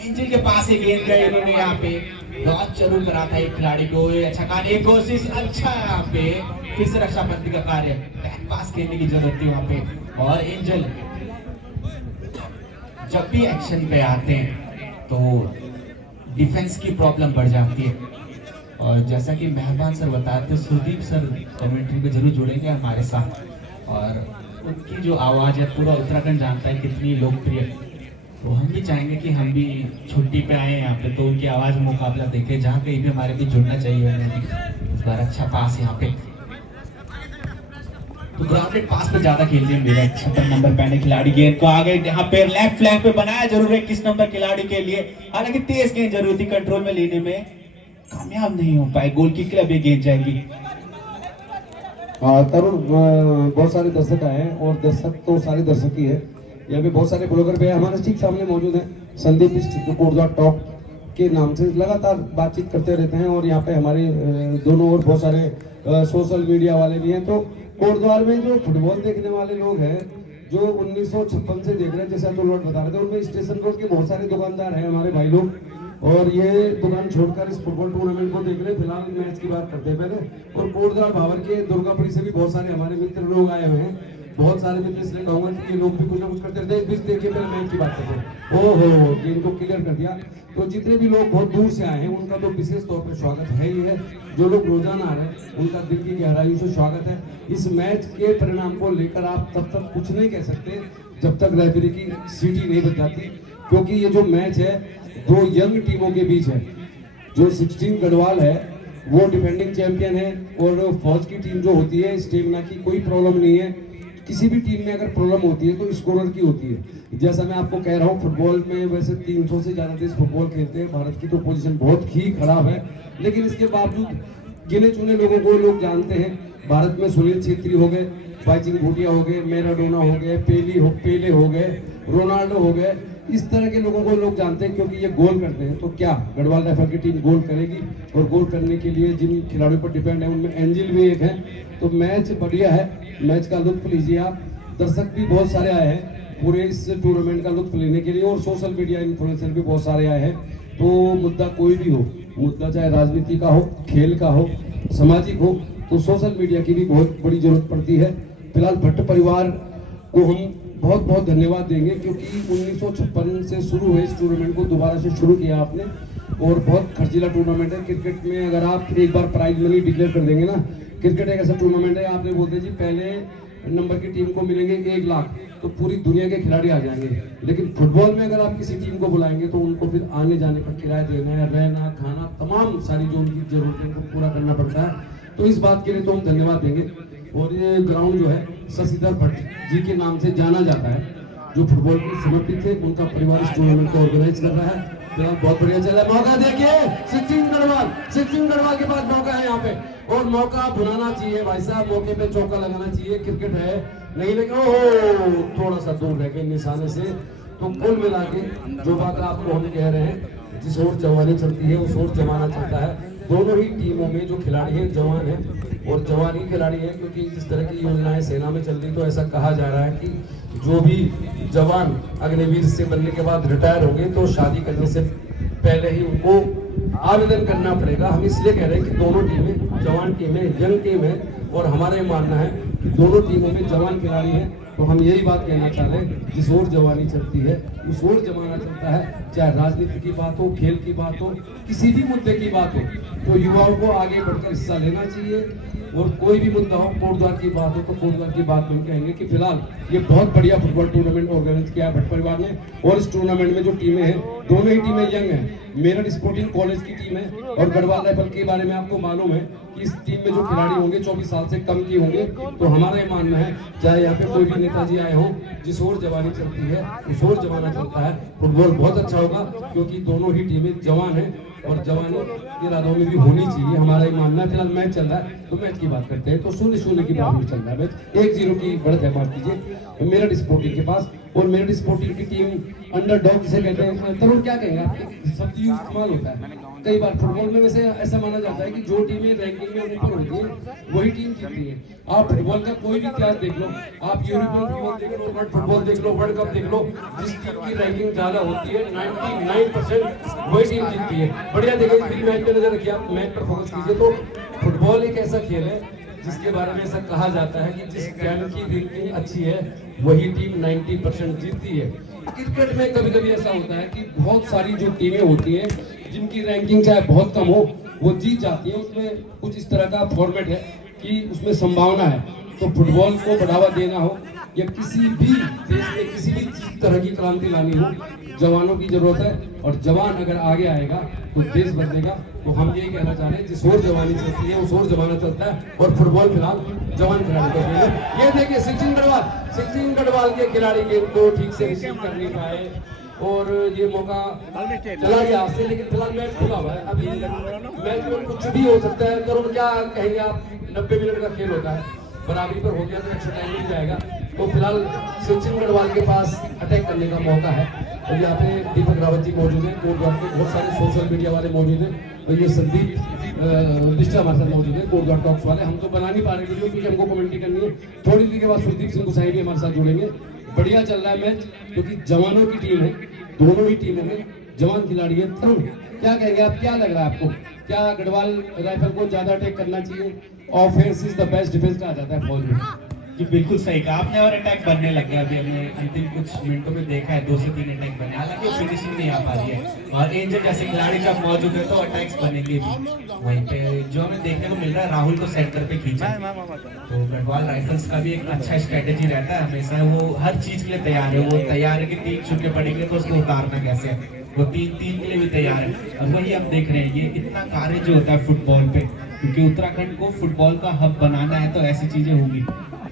एंजल के पास ही गेंद गई, इन्होंने यहाँ पे डॉच जरूर करा था एक खिलाड़ी को, अच्छा कार्य, एक कोशिश अच्छा यहाँ पे, फिर से रक्षापति का कार्य, बैक पास खेलने की जरूरत थी वहाँ पे। और एंजल जब भी एक्शन पे आते हैं तो डिफेंस की प्रॉब्लम बढ़ जाती है। और जैसा कि मेहरबान सर बताए थे, सुदीप सर कमेंट्री पे जरूर जुड़ेंगे हमारे साथ, और उनकी जो आवाज़ है पूरा उत्तराखंड जानता है कितनी लोकप्रिय, तो हम भी चाहेंगे कि हम भी छुट्टी पे आए यहाँ पे तो उनकी आवाज़ में मुकाबला देखें, जहाँ कहीं भी हमारे भी जुड़ना चाहिए उन्हें भी। इस बार अच्छा पास यहाँ पे, तो ग्राउंडेड पास पे ज्यादा खेल रही है मेरा 56 नंबर पहने खिलाड़ी। गेंद को आगे यहाँ पे लेफ्ट फ्लैंक पे बनाया जरूर है 21 नंबर खिलाड़ी के लिए, हालांकि तेज गेंद जरूर थी, कंट्रोल में लेने में कामयाब नहीं हो पाए, गोल किक के लिए अब ये गेंद जाएगी। तरुण, बहुत सारे दर्शक आए हैं, और दर्शक तो सारे दर्शक ही है, यहाँ पे बहुत सारे ब्लॉगर भी हमारे ठीक सामने मौजूद हैं। संदीप इस कोटद्वार टॉप के नाम से लगातार बातचीत करते रहते हैं, और यहाँ पे हमारे दोनों ओर बहुत सारे सोशल मीडिया वाले भी हैं। तो कोटद्वार में जो फुटबॉल देखने वाले लोग हैं, जो 1956 से देख रहे हैं, जैसे अतुल रोड बता रहे थे, उनमें स्टेशन रोड के बहुत सारे दुकानदार हैं हमारे भाई लोग, और ये दुकान छोड़कर इस फुटबॉल टूर्नामेंट को देख रहे हैं। फिलहाल मैच की बात करते हैं पहले। और कोटद्वार भावर के दुर्गापुरी से भी बहुत सारे हमारे मित्र लोग आए हुए हैं, बहुत सारे मित्र, इसलिए कहूंगा कि ये लोग भी कुछ ना कुछ करते रहते हैं। इस बीच देखिए पहले मैच की बात करते हैं। ओहो, गेम को क्लियर कर दिया। तो जितने भी लोग बहुत दूर से आए हैं उनका तो विशेष तौर पर स्वागत है ही है, जो लोग रोजाना आ रहे हैं उनका दिल की गहराइयों से स्वागत है। इस मैच के परिणाम को लेकर आप तब तक कुछ नहीं कह सकते जब तक रेफरी की सीटी नहीं बज जाती, क्योंकि ये जो मैच है दो यंग टीमों के बीच है। जो 16 गढ़वाल है वो डिफेंडिंग चैंपियन है, और फौज की टीम जो होती है स्टेमिना की कोई प्रॉब्लम नहीं है। किसी भी टीम में अगर प्रॉब्लम होती है तो स्कोरर की होती है। जैसा मैं आपको कह रहा हूँ, फुटबॉल में वैसे 300 से ज़्यादा देश फुटबॉल खेलते हैं, भारत की तो पोजीशन बहुत ही खराब है, लेकिन इसके बावजूद गिने चुने लोगों को लोग जानते हैं। भारत में सुनील छेत्री हो गए, बाइचिंग भूटिया हो गए, मैराडोना हो गए, पेले हो गए, रोनाल्डो हो गए, इस तरह के लोगों को लोग जानते हैं, क्योंकि ये गोल करते हैं। तो क्या गढ़वाल राइफल की टीम गोल करेगी? और गोल करने के लिए जिन खिलाड़ियों पर डिपेंड है उनमें एंजिल भी एक है। तो मैच बढ़िया है, मैच का लुत्फ लीजिए आप। दर्शक भी बहुत सारे आए हैं पूरे इस टूर्नामेंट का लुत्फ लेने के लिए, और सोशल मीडिया इन्फ्लुएंसर भी बहुत सारे आए हैं। तो मुद्दा कोई भी हो, मुद्दा चाहे राजनीति का हो, खेल का हो, सामाजिक हो, तो सोशल मीडिया की भी बहुत बड़ी जरूरत पड़ती है। फिलहाल भट्ट परिवार को हम बहुत बहुत धन्यवाद देंगे, क्योंकि 1956 से शुरू हुए इस टूर्नामेंट को दोबारा से शुरू किया आपने, और बहुत खर्चीला टूर्नामेंट है। क्रिकेट में अगर आप एक बार प्राइज मनी डिक्लेयर कर देंगे ना, क्रिकेट एक ऐसा टूर्नामेंट है, आपने बोलते जी पहले नंबर की टीम को मिलेंगे 1 लाख, तो पूरी दुनिया के खिलाड़ी आ जाएंगे। लेकिन फुटबॉल में अगर आप किसी टीम को बुलाएंगे तो उनको फिर आने जाने का किराया देना है, रहना, खाना, तमाम सारी जो उनकी जरूरतें उनको पूरा करना पड़ता है। तो इस बात के लिए तो हम धन्यवाद देंगे। और ये ग्राउंड जो है शशिधर भट्ट जी के नाम से जाना जाता है, जो फुटबॉल के समर्पित थे। उनका परिवार इस टूर्नामेंट को ऑर्गेनाइज कर रहा है। फिलहाल बहुत बढ़िया चल रहा है। मौका देखिए सचिन गढ़वाल के पास मौका है यहाँ पे, और मौका भुनाना चाहिए भाई साहब, मौके पे चौका लगाना चाहिए। क्रिकेट है नहीं, लेकिन ओहो थोड़ा सा दूर रह गए निशाने से। तो कुल मिला के जो बात आपको हम कह रहे हैं, जिस ओर जवानी चलती है उस ओर जमाना चलता है। दोनों ही टीमों में जो खिलाड़ी हैं जवान हैं, और जवान ही खिलाड़ी हैं, क्योंकि जिस तरह की योजनाएं सेना में चल रही, तो ऐसा कहा जा रहा है कि जो भी जवान अग्निवीर से बनने के बाद रिटायर हो गए तो शादी करने से पहले ही उनको आवेदन करना पड़ेगा। हम इसलिए कह रहे हैं कि दोनों टीमें जवान टीम है, यंग टीम है, और हमारा ये मानना है कि दोनों टीमों में जवान खिलाड़ी हैं। तो हम यही बात कहना चाह रहे हैं, जिस ओर जवानी चलती है उस ओर जमाना चलता है। चाहे राजनीति की बात हो, खेल की बात हो, किसी भी मुद्दे की बात हो, तो युवाओं को आगे बढ़कर हिस्सा लेना चाहिए। और कोई भी मुद्दा हो, कोटद्वार की बात हो, तो कोटद्वार की बात हम कहेंगे कि फिलहाल ये बहुत बढ़िया फुटबॉल टूर्नामेंट ऑर्गेनाइज किया है भट्ट परिवार ने। और इस टूर्नामेंट में जो टीमें हैं, दोनों ही टीमें यंग हैं। मेरठ स्पोर्टिंग कॉलेज की टीम है, और गढ़वाल राइफल के बारे में आपको मालूम है कि इस टीम में जो खिलाड़ी होंगे 24 साल से कम की होंगे। तो हमारा ये मानना है, चाहे यहाँ पे कोई भी नेताजी आए हों, जिस ओर जवानी चलती है उस ओर जमाना चलता है। फुटबॉल बहुत अच्छा होगा, क्योंकि दोनों ही टीमें जवान हैं, और जवानी इरादों में भी होनी चाहिए, हमारा ही मानना है। फिलहाल मैच चल रहा है, तो मैच की बात करते हैं। तो 0-0 की बात में चल रहा है मैच, 1-0 की बढ़त है, माफ कीजिए, मेरठ स्पोर्टिंग के पास। और मेरठ स्पोर्टिंग की टीम अंडरडॉग जिसे कहते हैं, तरुण क्या कहेंगे आप, शब्द यूज इस्तेमाल होता है कई बार फुटबॉल में। वैसे ऐसा माना जाता है कि जो टीमें रैंकिंग में ऊपर होती है वही टीम जीतती है। आप फुटबॉल का कोई भी इतिहास देख लो, आप यूरोपियन फुटबॉल देख लो, वर्ल्ड फुटबॉल देख लो, वर्ल्ड कप देख लो, जिस टीम की रैंकिंग ज्यादा होती है 99% वही टीम जीतती है। बढ़िया देखिए, फिर मैच पे नजर रखिए, आप मैच पर फोकस कीजिए। तो फुटबॉल एक ऐसा खेल है जिसके बारे में ऐसा कहा जाता है कि जिस टीम की रैंकिंग अच्छी है वही टीम 90% जीतती है। क्रिकेट में कभी कभी ऐसा होता है कि बहुत सारी जो टीमें होती हैं जिनकी रैंकिंग चाहे बहुत कम हो, वो जीत जाती है। उसमें कुछ इस तरह का फॉर्मेट है कि उसमें संभावना है। तो फुटबॉल को बढ़ावा देना हो या किसी भी देश में किसी भी तरह की क्रांति लानी हो, जवानों की जरूरत है। और जवान अगर आगे आएगा तो देश बदलेगा। तो हम यही कहना चाह रहे हैं, जिस ओर जवानी चलती है उस ओर जमाना चलता है। और फुटबॉल फिलहाल जवान खिलाड़ी को है। ये देखिए सचिन गढ़वाल के खिलाड़ी गेम को ठीक से रिसीव कर नहीं पाए, और ये मौका चला गया हाथ से। लेकिन फिलहाल मैच खुला हुआ है, अभी मैच में कुछ भी हो सकता है। करुण क्या कहेंगे आप, 90 मिनट का खेल होता है, बराबरी पर हो गया तो एक्स्ट्रा टाइम मिल जाएगा। तो फिलहाल सचिन गढ़वाल के पास अटैक करने का मौका है। और यहाँ पे दीपक रावत जी मौजूद है, कोटद्वार के बहुत सारे सोशल मीडिया वाले मौजूद हैं। तो ये संदीप बिष्टा हमारे साथ मौजूद है, कोटद्वार टॉक्स वाले। हम तो बना नहीं पा रहे वीडियो, क्योंकि हमको कमेंट्री करनी है। थोड़ी देर के बाद सुरदीप सिंह गुसाई भी हमारे साथ जुड़ेंगे। बढ़िया चल रहा है मैच, क्योंकि जवानों की टीम है, दोनों ही टीमों में जवान खिलाड़ी है। तरुण क्या कहेंगे आप, क्या लग रहा है आपको, क्या गढ़वाल राइफल को ज्यादा अटैक करना चाहिए? Offence is the best defence कहा जाता है फौज में। जी बिल्कुल सही कहा आपने, और अटैक बनने लग गया। अभी हमने अंतिम कुछ मिनटों में देखा है 2 से 3 अटैक बने, हालांकि फिनिशिंग नहीं आ पा रही है। और एंजल जैसे खिलाड़ी जब मौजूद है तो अटैक्स बनेंगे भी। वहीं पे जो हमें देखने को मिल रहा है, राहुल को सेंटर पे खींचा, तो गढ़वाल राइफल्स का भी एक अच्छा स्ट्रेटेजी रहता है हमेशा। वो हर चीज के लिए तैयार है, वो तैयार है कि 3 छक्के पड़ेंगे तो उसको उतारना कैसे है, वो 3-3 के लिए भी तैयार है। और वही हम देख रहे हैं, ये इतना कार्य जो होता है फुटबॉल पे, क्योंकि उत्तराखंड को फुटबॉल का हब बनाना है तो ऐसी चीजें होंगी।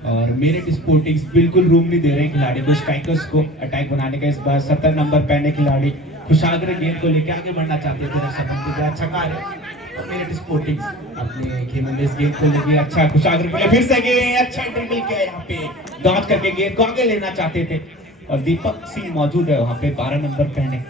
और मेरठ स्पोर्टिंग्स बिल्कुल रूम नहीं दे रहे हैं खिलाड़ी को, स्ट्राइकर्स को अटैक बनाने का। इस बार 70 नंबर पहने खिलाड़ी कुशाग्र गेंद को लेकर आगे बढ़ना चाहते थे, रक्षाबंधन का अच्छा कार्य। और मेरठ स्पोर्टिंग्स अपने खेलों में इस गेंद को लेके अच्छा कुशाग्र के लिए फिर से गेंद अच्छा ड्रिबल किया, यहाँ पे दौड़ करके गेंद को आगे लेना चाहते थे। और दीपक सिंह मौजूद है वहाँ पे 12 नंबर पहने।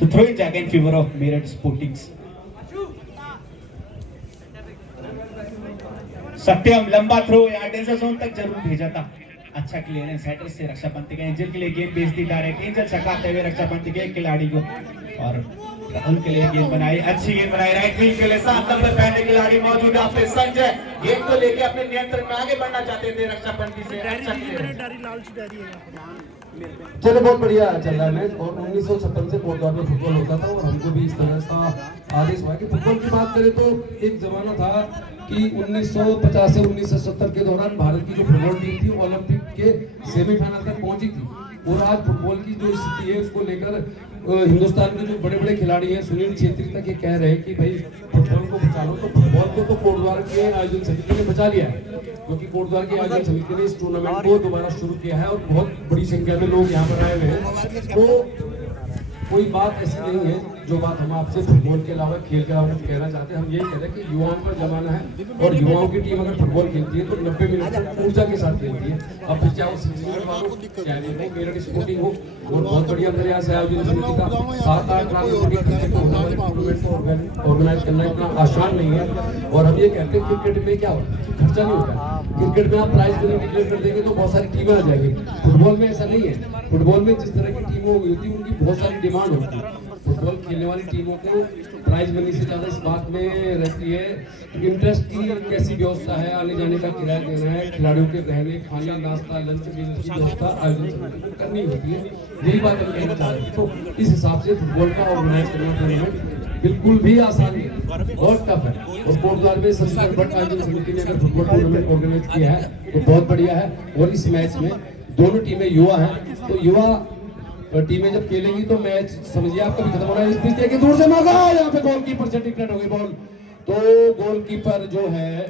To throw it again in favor of Meerut Sportings. सत्यम लंबा थ्रो यहाँ डेंजर जोन तक जरूर भेजा था। अच्छा क्लियरेंस हेडर से रक्षापंत के एंजल के लिए गेंद भेज दी डायरेक्ट, एंजल चकाते हुए रक्षापंत के खिलाड़ी को। और राहुल के लिए गेंद बनाई, अच्छी गेंद बनाई राइट विंग के लिए। 7 नंबर पहने खिलाड़ी मौजूद है आपके संजय, गेंद को लेके अपने नियंत्रण में आगे बढ़ना चाहते थे रक्षापंती से। अच्छा चलो बहुत बढ़िया चल रहा है मैच। और 1956 से कोटद्वार में फुटबॉल होता था और हमको भी इस तरह का आदेश हुआ कि फुटबॉल की बात करें तो एक जमाना था कि 1950 से 1970 के दौरान भारत की जो फुटबॉल टीम थी वो ओलंपिक के सेमीफाइनल तक पहुंची थी। और आज फुटबॉल की जो स्थिति है उसको लेकर हिंदुस्तान के जो बड़े बड़े खिलाड़ी हैं, सुनील छेत्री तक ये कह रहे हैं कि भाई फुटबॉल को बचा लो। तो फुटबॉल को तो कोटद्वार के आयोजन समिति ने बचा लिया है, क्योंकि कोटद्वार के आयोजन समिति ने इस टूर्नामेंट को दोबारा शुरू किया है और बहुत बड़ी संख्या में लोग यहाँ पर आए हुए हैं। तो कोई बात ऐसी नहीं है जो बात हम आपसे फुटबॉल के अलावा खेल के अलावा कहना चाहते हैं। हम यही कह रहे हैं कि युवाओं का जमाना है और युवाओं की टीम अगर फुटबॉल खेलती है तो 90 मिनट तक ऊर्जा के साथ खेलती है। अब फिर चाहे वो सिक्सटीन वालों चाहे वो मेरठ स्पोर्टिंग हो और बहुत बढ़िया प्रयास है आयोजन समिति का। 7-8 लाख रुपए की क्रिकेट को होने वाले टूर्नामेंट को ऑर्गेनाइज करना इतना आसान नहीं है। और हम ये कहते हैं क्रिकेट में क्या होता है, खर्चा नहीं होता है। क्रिकेट में आप प्राइज मनी डिक्लेयर कर देंगे तो बहुत सारी टीमें आ जाएंगी। फुटबॉल में ऐसा नहीं है। फुटबॉल में जिस तरह की टीमें होती है उनकी बहुत सारी डिमांड होती है। फुटबॉल खेलने वाली टीमों को प्राइज मनी से ज्यादा इस बात में रहती है इंटरेस्ट की कैसी व्यवस्था है, आने जाने का किराया देना है, खिलाड़ियों के रहने खाने नाश्ता लंच की व्यवस्था आयोजन समिति को करनी होती है। यही बात हम कहना चाह रहे हैं। तो इस हिसाब से फुटबॉल का ऑर्गेनाइज करना टूर्नामेंट बिल्कुल भी आसान नहीं है, बहुत टफ है। और कोटद्वार में संस्कार भट्ट आयोजन समिति ने अगर फुटबॉल टूर्नामेंट ऑर्गेनाइज किया है तो बहुत बढ़िया है। और इस मैच में दोनों टीमें युवा हैं, तो युवा टीमें जब खेलेंगी तो मैच समझिए आपका भी खत्म होना है। इस बीच देखिए दूर से मौका, यहाँ पे गोलकीपर से डिक्लेयर हो गई बॉल। तो गोलकीपर जो है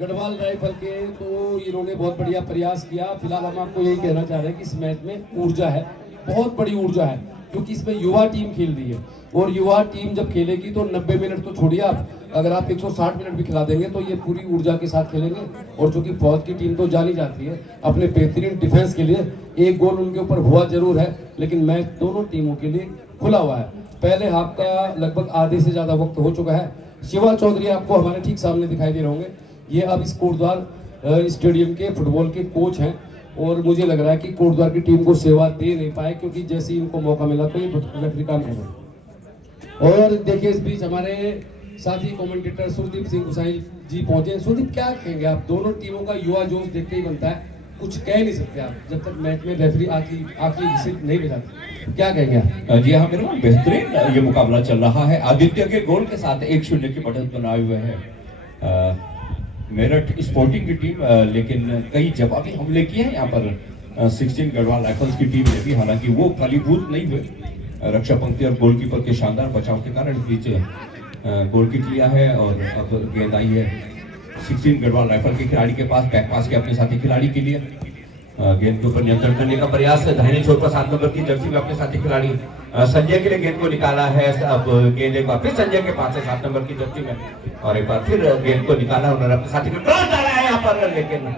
गढ़वाल राइफल के, तो इन्होंने बहुत बढ़िया प्रयास किया। फिलहाल हम आपको यही कहना चाह रहे हैं कि इस मैच में ऊर्जा है, बहुत बड़ी ऊर्जा है, क्योंकि इसमें युवा टीम खेल रही है। और युवा टीम जब खेलेगी तो 90 मिनट तो छोड़िए आप, अगर आप 160 मिनट भी खिला देंगे तो ये पूरी ऊर्जा के साथ खेलेंगे। और चूंकि फौज की टीम तो जानी जाती है अपने बेहतरीन डिफेंस के लिए, एक गोल उनके ऊपर हुआ जरूर है लेकिन मैच दोनों टीमों के लिए खुला हुआ है। पहले हाफ का लगभग आधे से ज्यादा वक्त हो चुका है। शिवा चौधरी आपको हमारे ठीक सामने दिखाई दे रहे होंगे, ये अब इस कोटद्वार स्टेडियम के फुटबॉल के कोच हैं। और मुझे लग रहा है कि कोटद्वार की टीम को सेवा दे नहीं पाए, क्योंकि जैसे ही इनको मौका मिला तो ये रेफरी काम कर रहे। और देखिए इस बीच हमारे साथी कमेंटेटर सुरदीप सिंह गुसाई जी पहुंचे। सुरदीप क्या कहेंगे आप, दोनों टीमों का युवा जोश देखते ही बनता है, कुछ कह नहीं सकते आप जब तक मैच में रेफरी आखिरी विसिल नहीं बजाते, क्या कहेंगे आप? जी हाँ मेरे को बेहतरीन ये मुकाबला चल रहा है। आदित्य के गोल के साथ 1-0 की बढ़त बनाए हुए है मेरठ स्पोर्टिंग की टीम, लेकिन कई जवाबी हमले किए हैं यहाँ पर 16 गढ़वाल राइफल्स की टीम ने भी, हालांकि वो फलीभूत नहीं हुए। रक्षा पंक्ति और गोलकीपर के शानदार बचाव के कारण बीच गोल किक लिया है और अब गेंद आई है 16 गढ़वाल राइफल के खिलाड़ी के पास, बैक पास के अपने साथी खिलाड़ी के लिए। गेंद के ऊपर नियंत्रण करने का प्रयास है, दाहिने छोर पर 7 नंबर की जर्सी में अपने साथी खिलाड़ी संजय के लिए गेंद को निकाला है। अब गेंद एक बार फिर संजय के पास है 7 नंबर की जर्सी में, और एक बार फिर गेंद को निकाला उन्होंने अपने साथी को क्रॉस डाला है यहाँ पर, लेकिन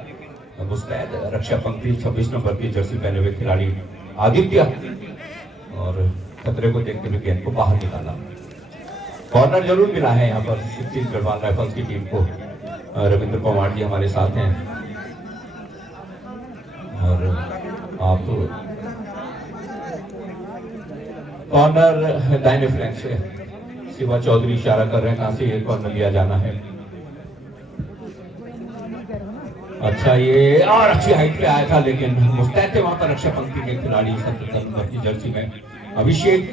मुस्तैद रक्षा पंक्ति 26 नंबर की जर्सी पहने हुए खिलाड़ी आदित्य, और खतरे को देखते हुए गेंद को बाहर निकाला। कॉर्नर जरूर मिला है यहाँ पर 16 गढ़वाल राइफल्स की टीम को। रविंद्र कुमार जी हमारे साथ हैं और आप कॉर्नर दाहिने फ्लैंक से शिवा चौधरी इशारा कर रहे हैं कहां से ये कॉर्नर लिया जाना है। अच्छा ये और अच्छी हाइट पे आया था, लेकिन मुस्तैद थे वहां पर रक्षा पंक्ति के खिलाड़ी 17 नंबर की जर्सी में अभिषेक,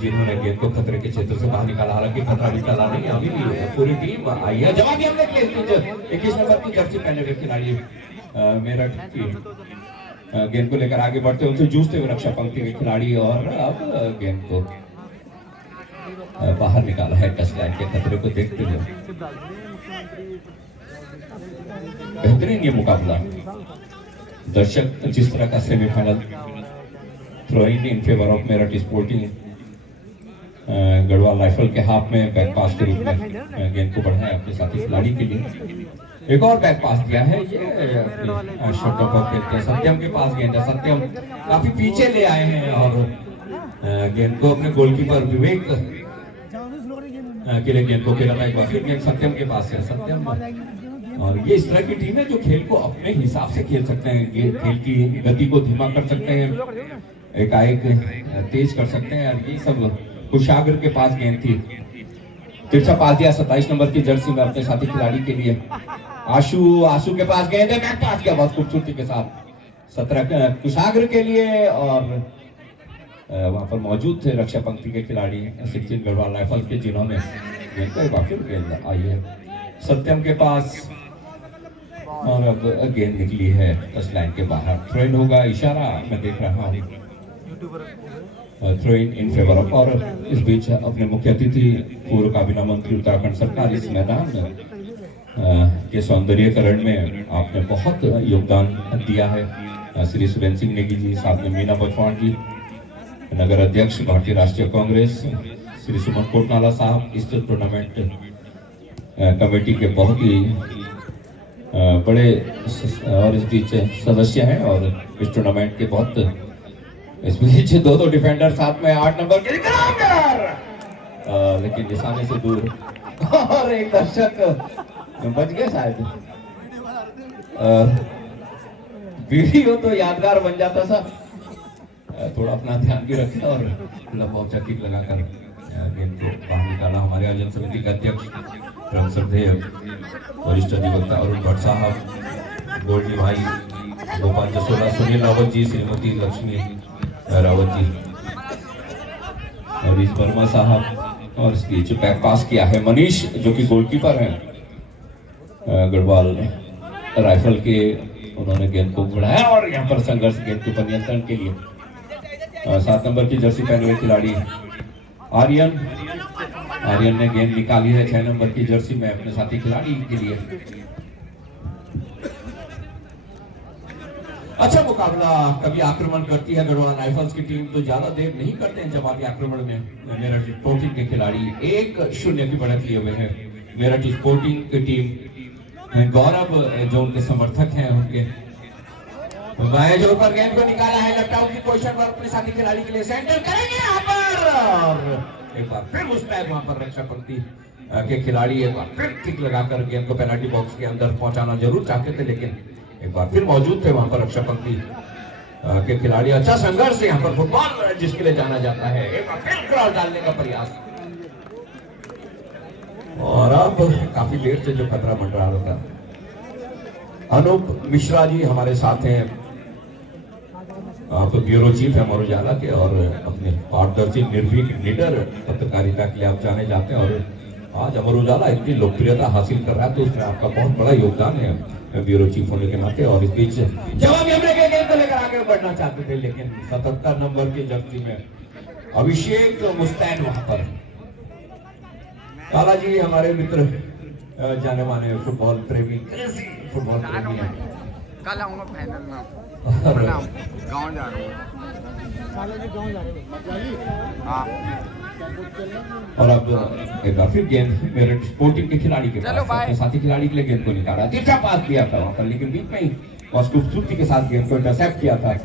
जिन्होंने गेंद को खतरे के क्षेत्र से बाहर निकाला। हालांकि खतरा निकाला नहीं, अभी भी पूरी टीम आई है। जवाबी हमले के लिए 21 नंबर की जर्सी पहने हुए खिलाड़ी मेरठ की गेंद को लेकर आगे बढ़ते उनसे जूझते हुए रक्षा पंक्ति के खिलाड़ी, और अब गेंद को बाहर निकाला है टच लाइन के खतरे को देखते हुए। बेहतरीन ये मुकाबला, दर्शक जिस तरह का semifinal throwing in favour of Meerut sporting Garhwal rifle के हाफ में बैक पास के रूप में गेंद को बढ़ाया अपने साथी खिलाड़ी के लिए। एक और बैक पास दिया है, ये शॉटों पर खेलते हैं सत्यम के पास गेंद है। सत्यम काफी पीछे ले आए हैं और गेंद को अपने गोलकीपर विवेक के लिए गेंद को खेला था। एक बार फिर गेंद सत्यम के पास है। सत्यम, और ये इस तरह की टीम है जो खेल को अपने हिसाब से खेल सकते हैं, खेल की गति को धीमा कर सकते हैं, एकाएक तेज कर सकते हैं। और ये सब कुशागर के पास गेंद थी, तिरछा पास दिया 27 नंबर की जर्सी में अपने साथी खिलाड़ी के लिए। आशु के पास गेंद है, बैक पास किया बहुत खूबसूरती के साथ 17 कुशाग्र के लिए, और वहां पर मौजूद थे रक्षा पंक्ति के खिलाड़ी 16 गढ़वाल राइफल के, जिन्होंने गेंद को एक बार फिर गेंद आई है सत्यम के पास, और अब गेंद निकली है टच लाइन के बाहर। थ्रो इन होगा, इशारा मैं देख रहा हूँ, थ्रो इन फेवर ऑफ। और इस बीच अपने मुख्य अतिथि पूर्व काबीना मंत्री उत्तराखंड सरकार, इस मैदान के सौंदर्यीकरण में आपने बहुत योगदान दिया है। श्री सुरेंद्र सिंह नेगी जी, साथ में मीना बचवान जी, नगर अध्यक्ष भारतीय राष्ट्रीय कांग्रेस श्री सुमन कोटनाला साहब, इस टूर्नामेंट कमेटी के बहुत ही बड़े और इस बीच सदस्य हैं, और इस टूर्नामेंट के बहुत, इस बीच दो डिफेंडर साथ में 8 नंबर के लेकिन निशाने से दूर, और एक दर्शक बच गए शायद। वीडियो तो यादगार बन जाता था, थोड़ा अपना ध्यान भी रखें और लंबा ऊंचा किक लगाकर गेंद को बाहर निकाला। हमारे आयोजन समिति के अध्यक्ष परम श्रद्धेय वरिष्ठ अधिवक्ता अरुण भट्ट साहब, गोल्डी भाई, गोपाल जसोला, सुनील रावत जी, श्रीमती लक्ष्मी रावत जी, रवीश वर्मा साहब, और इसकी जो बैक पास किया है मनीष, जो कि गोलकीपर हैं गढ़वाल राइफल के, उन्होंने गेंद को बढ़ाया और यहाँ पर संघर्ष गेंद के ऊपर नियंत्रण के लिए 7 नंबर की जर्सी पहने हुए खिलाड़ी आर्यन ने गेंद निकाली है 6 नंबर की जर्सी में अपने साथी खिलाड़ी के लिए। अच्छा मुकाबला, कभी आक्रमण करती है गढ़वाल राइफल्स की टीम तो ज्यादा देर नहीं करते हैं जवाबी आक्रमण में। मेरठ स्पोर्टिंग के खिलाड़ी 1-0 की बढ़त लिए हुए हैं। मेरठ स्पोर्टिंग की टीम, गौरव जो उनके समर्थक हैं, उनके जो ऊपर गेंद को निकाला है, लेफ्ट आउट की पोजीशन पर अपने साथी खिलाड़ी के लिए सेंटर करेंगे यहाँ पर, और एक बार फिर मुस्तैद वहां पर रक्षा पंक्ति के खिलाड़ी एक बार फिर किक लगाकर गेंद को पेनल्टी बॉक्स के अंदर पहुंचाना जरूर चाहते थे, लेकिन एक बार फिर मौजूद थे वहां पर रक्षा पंक्ति के खिलाड़ी। अच्छा संघर्ष यहाँ पर फुटबॉल जिसके लिए जाना जाता है, एक बार फिर क्रॉस डालने का प्रयास, और अब काफी देर से जो खतरा बन रहा था। अनूप मिश्रा जी हमारे साथ हैं, आप ब्यूरो चीफ है अमर उजाला के, और अपने पारदर्शी निर्भीक निडर पत्रकारिता के लिए आप जाने जाते हैं, और आज अमर उजाला इतनी लोकप्रियता हासिल कर रहा है तो उसमें आपका बहुत बड़ा योगदान है ब्यूरो चीफ होने के नाते। और इस बीच जवाबी हमले के गेंद को लेकर आगे बढ़ना चाहते थे, लेकिन 77 नंबर की जर्सी में अभिषेक मुस्तैद वहां पर। काला जी हमारे मित्र, जाने माने फुटबॉल प्रेमी, फुटबॉल प्रेमी है। कल आऊंगा फाइनल में, गाँव जा रहे हाँ। और अब एक बार फिर गेंद मेरठ स्पोर्टिंग के खिलाड़ी के पास, अपने साथी खिलाड़ी के लिए गेंद को निकाला, तिरछा पास किया था वहां पर, लेकिन बीच में ही बहुत खूबसूरती के साथ गेंद को इंटरसेप्ट किया था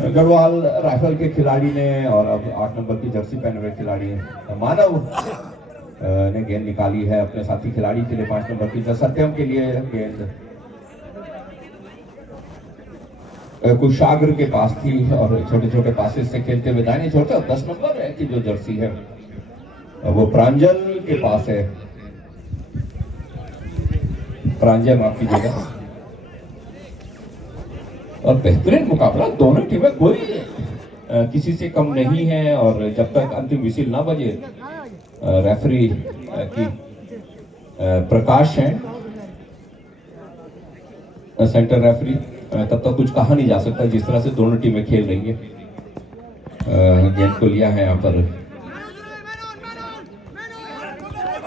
गढ़वाल राइफल के खिलाड़ी ने। और अब 8 नंबर की जर्सी पहने हुए खिलाड़ी मानव ने गेंद निकाली है अपने साथी खिलाड़ी के लिए 5 नंबर की सत्यम के लिए। गेंद कुशाग्र के पास थी और छोटे छोटे पासेस से खेलते हुए दाहिने छोड़ते, और 10 नंबर की जो जर्सी है वो प्रांजल के पास है। प्रांजल माफ कीजिएगा। और बेहतरीन मुकाबला, दोनों टीमें कोई किसी से कम नहीं है, और जब तक अंतिम विसिल ना बजे रेफरी की प्रकाश है सेंटर रेफरी, तब तक कुछ कहा नहीं जा सकता जिस तरह से दोनों टीमें खेल रही है। गेंद को लिया है यहाँ पर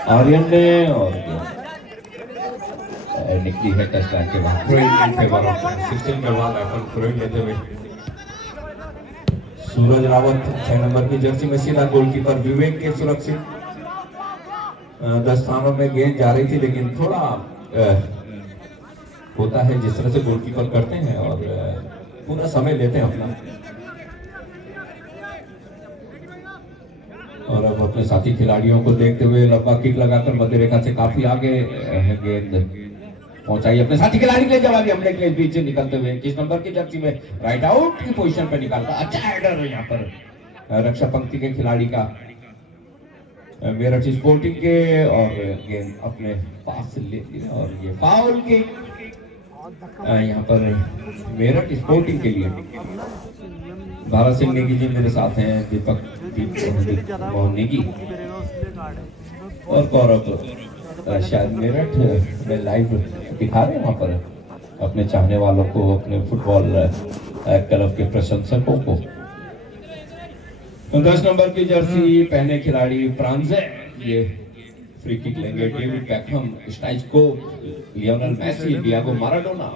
आर्यन ने, और निकली है टच लाइन के बाद। Throwing favour of 16 Garhwal rifle, throwing लेते हुए सूरज रावत 6 नंबर की जर्सी में, सीधा गोलकीपर विवेक के सुरक्षित 10 स्थानों में गेंद जा रही थी, लेकिन थोड़ा होता है जिस तरह से गोलकीपर करते हैं और पूरा समय लेते हैं अपना। और अब अपने साथी खिलाड़ियों को देखते हुए लंबा किक लगाकर मध्य रेखा से काफी आगे गेंद पहुंचाई अपने साथी खिलाड़ी के लिए, जवाबी हमले के बीच निकलते हुए 21 नंबर की जर्सी में राइट आउट की पोजीशन पर निकालता। अच्छा हेडर है यहाँ पर रक्षा पंक्ति के खिलाड़ी का, मेरठ स्पोर्टिंग के, और गेंद अपने पास से ले लिया, और ये फाउल की यहाँ पर मेरठ स्पोर्टिंग के लिए भारत सिंह नेगी जी मेरे साथ हैं, दीप मोहन नेगी और गौरव शायद मेरठ में लाइव दिखा रहे हैं वहाँ पर अपने चाहने वालों को, अपने फुटबॉल क्लब के प्रशंसकों को। 10 नंबर की जर्सी पहने खिलाड़ी फ्रांजे ये फ्री किक लेंगे। David Beckham, Stoichkov, Lionel Messi, Diego Maradona,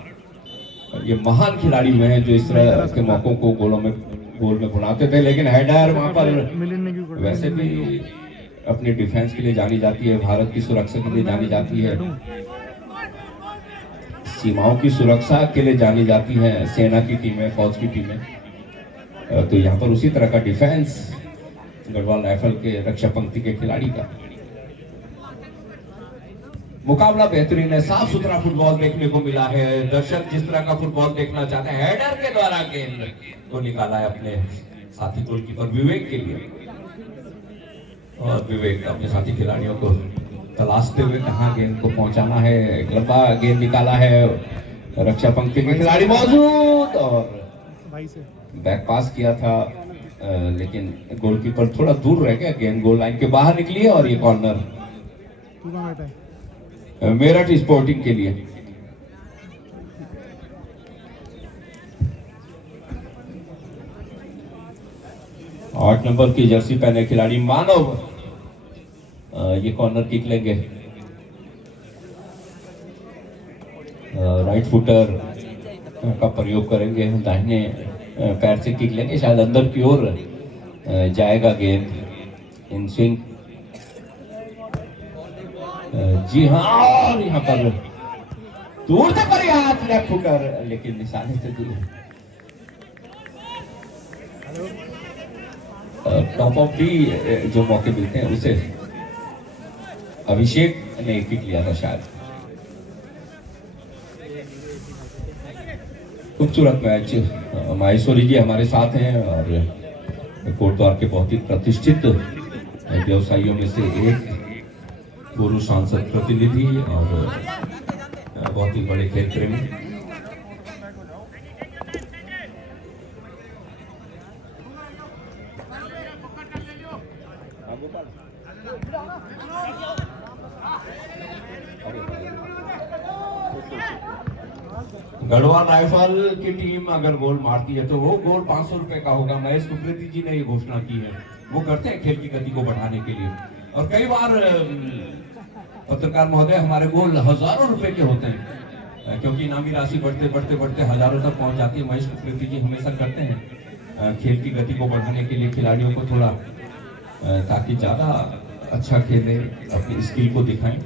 ये महान खिलाड़ी हुए हैं जो इस तरह के मौकों को गोल में बुलाते थे। लेकिन हेडर वहां पर वैसे भी अपनी डिफेंस के लिए जानी जाती है, भारत की सुरक्षा के लिए जानी जाती है, सीमाओं की सुरक्षा के लिए जानी जाती है सेना की टीमें, फौज की टीमें। तो यहाँ पर उसी तरह का डिफेंस गढ़वाल राइफल के रक्षा पंक्ति के खिलाड़ी का मुकाबला बेहतरीन है, साफ सुथरा फुटबॉल देखने को मिला है। दर्शक जिस तरह का फुटबॉल देखना चाहते हैं, हेडर के द्वारा गेंद को निकाला है अपने साथी गोलकीपर विवेक के लिए, और विवेक अपने साथी खिलाड़ियों को तलाशते हुए कहां गेंद को पहुंचाना है। लंबा गेंद निकाला है, रक्षा पंक्ति के खिलाड़ी मौजूद और बैक पास किया था, लेकिन गोलकीपर थोड़ा दूर रह गया, गेंद गोल लाइन के बाहर निकली है और ये कॉर्नर मेरठ स्पोर्टिंग के लिए। आठ नंबर की जर्सी पहने खिलाड़ी मानव ये कॉर्नर किक लेंगे। राइट फुटर का प्रयोग करेंगे, दाहिने पैर से किक लेंगे, शायद अंदर की ओर जाएगा गेंद इन स्विंग। जी हाँ, और यहाँ पर दूर से प्रयास लेफ्ट फुटर, लेकिन निशाने से दूर। टॉप ऑफ डी जो मौके मिलते हैं उसे अभिषेक ने किक लिया था शायद। खूबसूरत मैच। माहेश्वरी जी हमारे साथ हैं और कोटद्वार के बहुत ही प्रतिष्ठित व्यवसायियों में से एक, पूर्व सांसद प्रतिनिधि और बहुत ही बड़े खेल प्रेमी। गढ़वाल राइफल की टीम अगर गोल मारती है तो वो गोल 500 रुपए का होगा। महेश कुपरेती जी ने ये घोषणा की है। वो करते हैं खेल की गति को बढ़ाने के लिए, और कई बार पत्रकार महोदय हमारे गोल हजारों रुपए के होते हैं, क्योंकि इनामी राशि बढ़ते बढ़ते बढ़ते हजारों तक पहुंच जाती है। महेश कुपरेती जी हमेशा करते हैं खेल की गति को बढ़ाने के लिए खिलाड़ियों को थोड़ा, ताकि ज्यादा अच्छा खेले, अपनी स्किल को दिखाएं।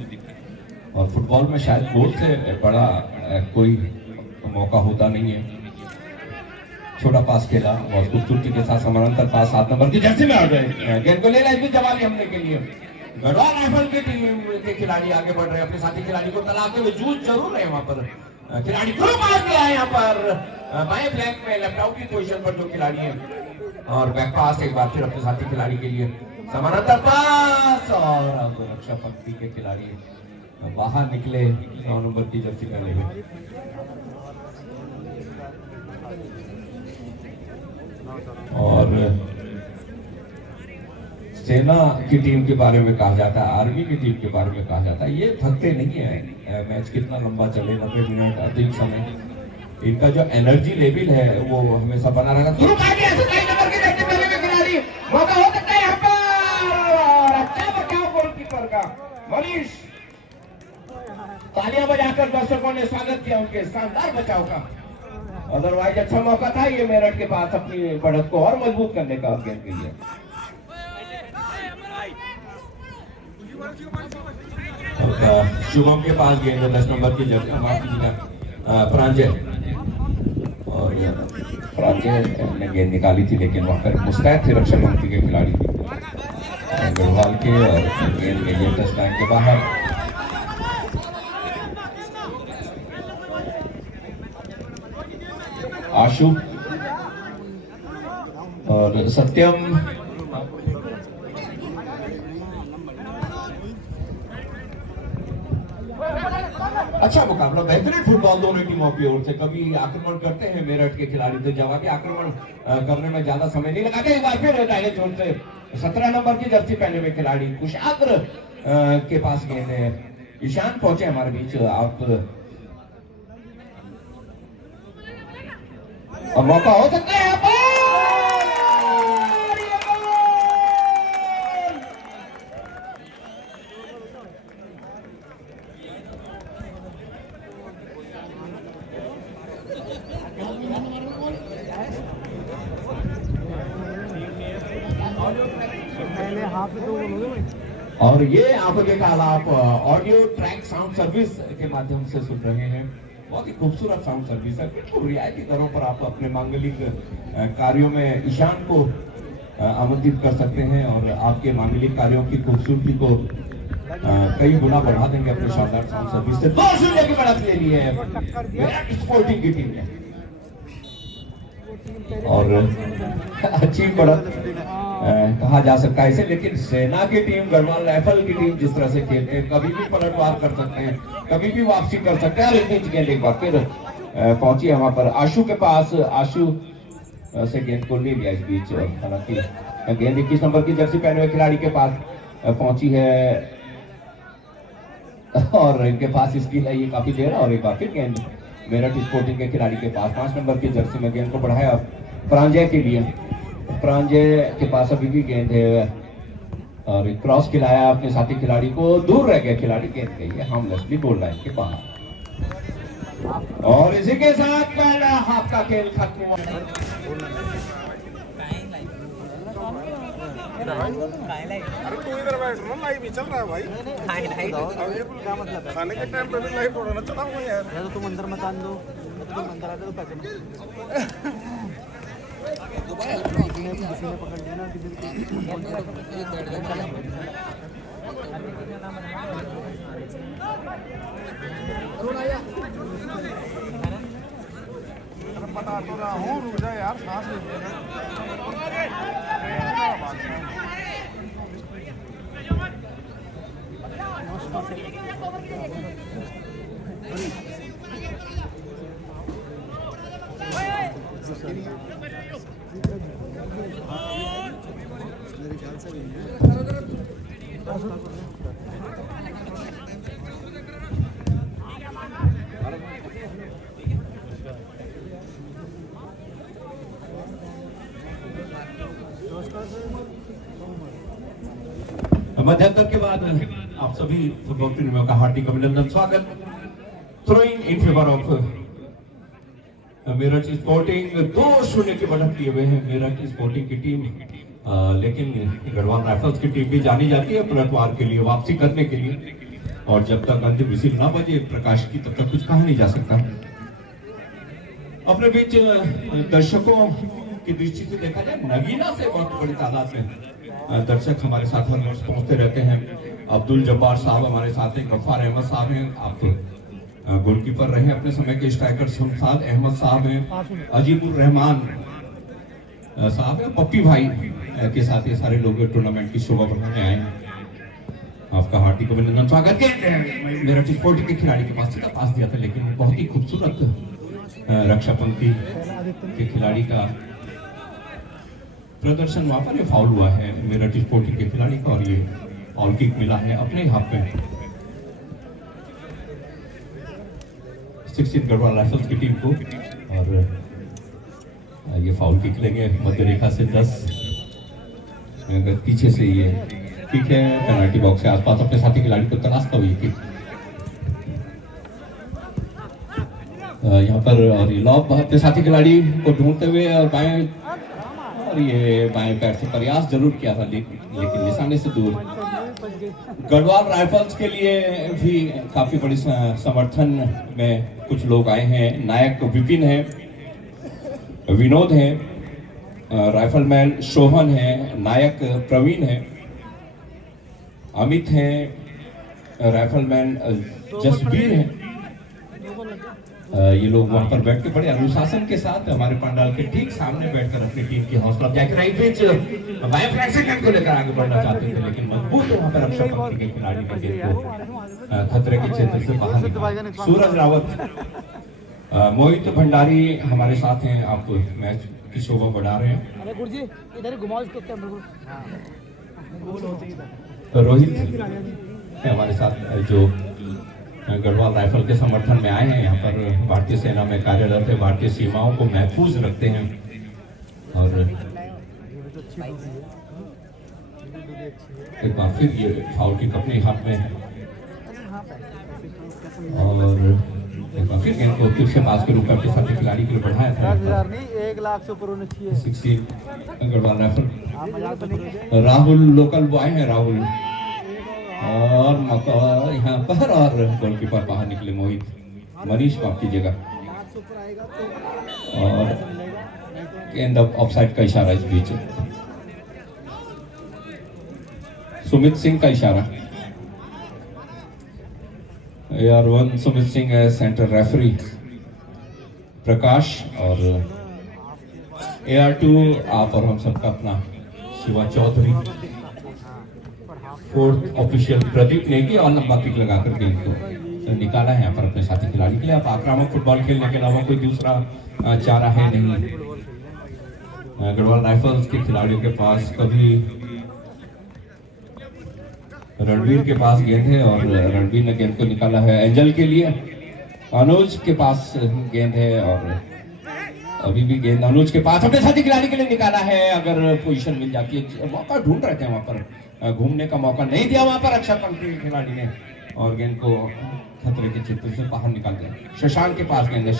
और फुटबॉल में शायद गोल से बड़ा कोई मौका होता नहीं है। छोटा पास खेला और खूबसूरती के साथ समानांतर पास 7 नंबर की जर्सी में आ गए, गेंद को ले लिया जवाबी हमले के लिए। गढ़वाल राइफल की टीम के खिलाड़ी आगे बढ़ रहे हैं, अपने साथी खिलाड़ी को तलाशते हुए जूझ जरूर रहे। वहां पर खिलाड़ी थ्रू मार दिया है, यहाँ पर बाएं फ्लैंक में लेफ्ट आउट की पोजीशन पर जो खिलाड़ी है, और बैक पास एक बार फिर अपने साथी खिलाड़ी के लिए समानांतर पास, और अब रक्षा पंक्ति के खिलाड़ी बाहर निकले 9 नंबर की जर्सी पहने हुए। और सेना की टीम के बारे में कहा जाता है, आर्मी की टीम के बारे में कहा जाता है, ये थकते नहीं है। मैच कितना लंबा चले, 90 मिनट अधिक समय, इनका जो एनर्जी लेवल है वो हमेशा बना रहेगा। मौका हो सकता है यहाँ पर, अच्छा बचाव गोलकीपर का। मनीष तालियां बजाकर दर्शकों ने स्वागत किया उनके शानदार बचाव का। अदरवाइज अच्छा मौका था ये मेरठ के पास अपनी बढ़त को और मजबूत करने का गेंद के लिए। शुभम के पास गेंद 10 नंबर की जगह प्रांजय, और प्रांजय ने गेंद निकाली थी, लेकिन वहां पर मुस्तैद थे रक्षा पंक्ति के खिलाड़ी गढ़वाल के, और गेंद गई है टच लाइन के बाहर। आशु और सत्यम अच्छा मुकाबला, बेहतरीन फुटबॉल दोनों टीमों की ओर से। कभी आक्रमण करते हैं मेरठ के खिलाड़ी तो जवाबी आक्रमण करने में ज्यादा समय नहीं लगाते। एक बार फिर दाहिने छोर से 17 नंबर की जर्सी पहने हुए खिलाड़ी कुशाग्र के पास गेंद है। ईशान पहुंचे हमारे बीच। आप अब मौका हो सकता है और ये आपके काल आप ऑडियो ट्रैक साउंड सर्विस के माध्यम से सुन रहे हैं। बहुत ही खूबसूरत साउंड सर्विस है। बिल्कुल रियायती दरों पर आप अपने मांगलिक कार्यों में ईशान को आमंत्रित कर सकते हैं और आपके मांगलिक कार्यों की खूबसूरती को कई गुना बढ़ा देंगे अपने शानदार साउंड सर्विस से। 2-0 की बढ़त ले ली है विराट स्पोर्टिंग की टीम ने और अच्छी बढ़त कहा जा सकता है इसे। लेकिन सेना की टीम, गढ़वाल राइफल की टीम जिस तरह से खेलते हैं, कभी भी पलटवार कर सकते हैं, कभी भी वापसी कर सकते हैं। और इतनी गेंद एक बार फिर पहुंची है वहां पर आशु के पास। आशु से गेंद को ले लिया इस बीच और हालांकि गेंद 21 नंबर की जर्सी पहने हुए खिलाड़ी के पास पहुंची है और इनके पास स्किल है ये काफी देर। और एक बार फिर गेंद मेरठ स्पोर्टिंग के खिलाड़ी के पास 5 नंबर की जर्सी में गेंद को बढ़ाया प्रांजय के लिए। प्रांजय के पास अभी भी गेंद है और क्रॉस खिलाया अपने साथी खिलाड़ी को, दूर रह गया खिलाड़ी, गेंद गई है हार्मलेसली गोल लाइन के बाहर। और इसी के साथ पहला हाफ का खेल खत्म हुआ। अरे तू इधर बैठ ना, लाइव ही चल रहा है भाई। क्या मतलब है? खाने के टाइम पे भी लाइव थोड़ा ना चलाऊंगा यार। तो तुम अंदर मत आन दो, तुम अंदर आ जाओ तो किसी ने पकड़ लिया ना बता तो रहा हूँ, रुक जा यार, सांस ले। मध्यांतर के बाद आप सभी फुटबॉल प्रेमियों का हार्दिक अभिनंदन, स्वागत। Throwing in favour of Meerut sporting. 2-0 की बढ़त लिए हुए हैं मेरठ स्पोर्टिंग की टीम। लेकिन गढ़वाल राइफल्स की टीम भी जानी जाती है पलटवार के लिए, वापसी करने के लिए। और जब तक अंतिम विसिल ना बजे प्रकाश की, तब तक कुछ कहा नहीं जा सकता। अपने बीच दर्शकों की दृष्टि से देखा जाए, नगीना से बहुत बड़ी तादाद में दर्शक हमारे साथ हर वर्ष पहुंचते रहते हैं। अब्दुल जब्बार साहब हमारे साथ हैं, गफ्फार अहमद साहब हैं, आप गोलकीपर रहे हैं अपने समय के, स्ट्राइकर शमशाद अहमद साहब हैं, अजीबुर रहमान साहब हैं, पप्पी भाई के साथ ये सारे लोग टूर्नामेंट की शोभा बढ़ाने आए हैं। आपका हार्दिक अभिनंदन, स्वागत है। मेरठ स्पोर्टिंग के खिलाड़ी के पास सीधा पास दिया था, लेकिन बहुत ही खूबसूरत रक्षा पंक्ति के खिलाड़ी का प्रदर्शन वहां पर ये फाउल हुआ है मेरठ स्पोर्टिंग के खिलाड़ी का और ये फाउल किक मिला है अपने हाथ में 16 गढ़वाल राइफल्स की टीम को। और ये फाउल किक लेंगे मध्य रेखा से 10 पीछे से ये किक है, पेनल्टी बॉक्स के आसपास अपने साथी खिलाड़ी को तलाशता हुआ ये किक यहाँ पर। और ये लॉब अपने साथी खिलाड़ी को ढूंढते हुए और बाएं, और ये बाएं पैर से प्रयास जरूर किया था लेकिन निशाने से दूर। गढ़वाल राइफल्स के लिए भी काफी बड़ी समर्थन में कुछ लोग आए हैं। नायक विपिन है, विनोद है, राइफलमैन शोहन है, नायक प्रवीण है, अमित है, राइफलमैन जसबीर है। ये लोग वहां पर बैठ के बड़े अनुशासन के साथ हमारे पंडाल के ठीक सामने बैठकर अपनी टीम की हौसला अफजाई कर रही थी। बाय फ्लैग से गेंद को लेकर आगे बढ़ना चाहते थे, लेकिन मजबूत वहां पर रक्षा पंक्ति के खिलाड़ी ने गेंद को खतरे के क्षेत्र से बाहर निकाला। सूरज रावत, मोहित भंडारी हमारे साथ हैं, आप मैच की शोभा बढ़ा रहे हैं। अरे गुरुजी इधर घुमाओ इसको कैमरे को। गोल होते ही रोहित है हमारे साथ, जो गढ़वाल राइफल के समर्थन में आए हैं, यहाँ पर भारतीय सेना में कार्यरत है, भारतीय सीमाओं को महफूज रखते हैं। और एक बार फिर ये फाउल की अपने हाथ में है और एक बार फिर गेंद को फिर से पास के रूप में अपने साथी खिलाड़ी के लिए बढ़ाया था। 10,000 नहीं 1 लाख से ऊपर होने चाहिए। 16 गढ़वाल राइफल, आप मजाक तो नहीं कर राहुल लोकल बॉय है राहुल, और मौका यहाँ पर, और गोलकीपर बाहर निकले मोहित। मनीष माफ कीजिएगा, लाख से ऊपर आएगा तो और गेंद ऑफसाइड का इशारा इस बीच। सुमित सिंह का इशारा, AR1 सुमित सिंह है सेंटर रेफरी, प्रकाश और AR2 आप और हम सबका अपना शिवा चौधरी, फोर्थ ऑफिशियल प्रदीप नेगी, और लंबा किक लगाकर गेंद को निकाला है यहाँ पर अपने साथी खिलाड़ी के लिए। अब आक्रामक फुटबॉल खेलने के अलावा कोई दूसरा चारा है नहीं गढ़वाल राइफल्स के खिलाड़ियों के पास। कभी रणवीर के पास गेंद है और रणवीर ने गेंद को निकाला है एंजल के लिए। अनुज के पास गेंद है और अभी भी गेंद अनुज के पास अपने साथी खिलाड़ी के लिए निकाला है। अगर पोजीशन मिल जाती है, मौका ढूंढ रहे थे वहां पर, घूमने का मौका नहीं दिया वहां पर रक्षा पंक्ति के खिलाड़ी ने, और गेंद को खतरे के क्षेत्र से बाहर निकाल दिया। शशांक के पास गेंद है,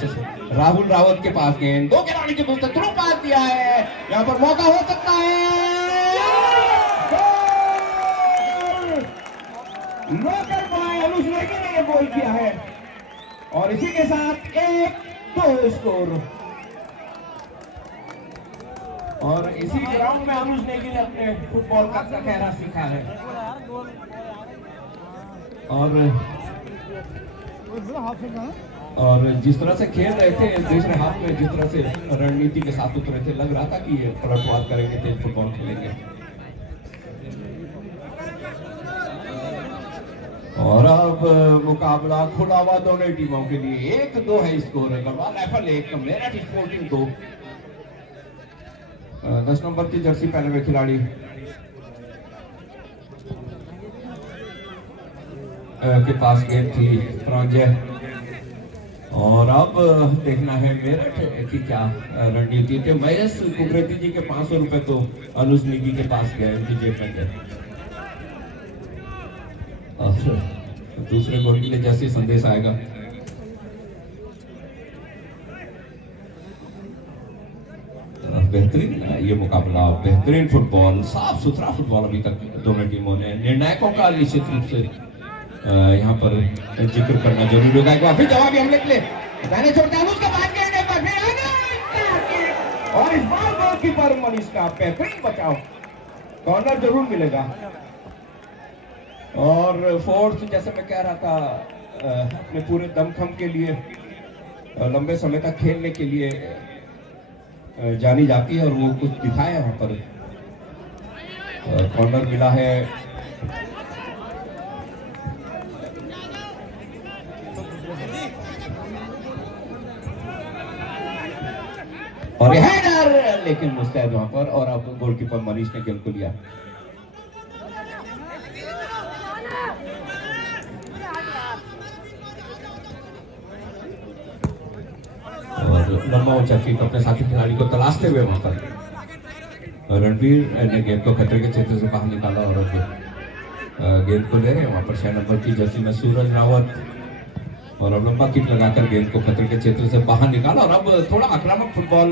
राहुल रावत के पास गेंद, दो खिलाड़ी के बीच थ्रू पास दिया है, यहाँ पर मौका हो सकता है। लोकल बॉय अनुज नेगी ने ये गोल किया है और इसी के साथ 1-2 स्कोर। और इसी ग्राउंड में अनुज नेगी ने अपने फुटबॉल का कहरा सीखा है। और जिस तरह से खेल रहे थे दूसरे हाथ में, जिस तरह से रणनीति के साथ उतरे थे, लग रहा था कि ये पलटवार करेंगे, तेज फुटबॉल खेलेंगे। और अब मुकाबला खुला हुआ दोनों टीमों के लिए। 1-2 है स्कोर है। Garhwal rifle 1, Meerut sporting 2। 10 number की जर्सी पहने हुए खिलाड़ी के पास गेंद थी प्रजय, और अब देखना है मेरठ की क्या रणनीति थी। महेश कुकरेती जी के 500 रुपए तो अनुज नेगी के पास गए, उनकी जेब में गए। और दूसरे गोल के लिए जैसे संदेश आएगा, बेहतरीन ये मुकाबला, बेहतरीन फुटबॉल, साफ सुथरा फुटबॉल अभी तक दोनों टीमों ने। निर्णायकों का निश्चित रूप से यहाँ पर जिक्र करना जरूरी होगा। एक बार फिर जवाबी हमले के लिए दाने छोड़ते हैं, उसका बाद गेंद एक बार फिर, और इस बार गोलकीपर मनीष का बेहतरीन बचाव, कॉर्नर जरूर मिलेगा। और फोर्थ, जैसे मैं कह रहा था, अपने पूरे दमखम के लिए, लंबे समय तक खेलने के लिए जानी जाती है, और वो कुछ दिखाया वहां पर। कॉर्नर मिला है, और हेडर, लेकिन मुस्तैद वहां पर, और अब गोलकीपर मनीष ने गेंद को लिया। और लंबा ऊंचा किक अपने साथी खिलाड़ी को तलाशते हुए वहां पर रणवीर ने गेंद को खतरे के क्षेत्र से बाहर निकाला, और अब गेंद को ले रहे हैं वहां पर 6 नंबर की जर्सी में सूरज रावत, और अब लंबा किक लगाकर गेंद को खतरे के क्षेत्र से बाहर निकाला। और अब थोड़ा आक्रामक फुटबॉल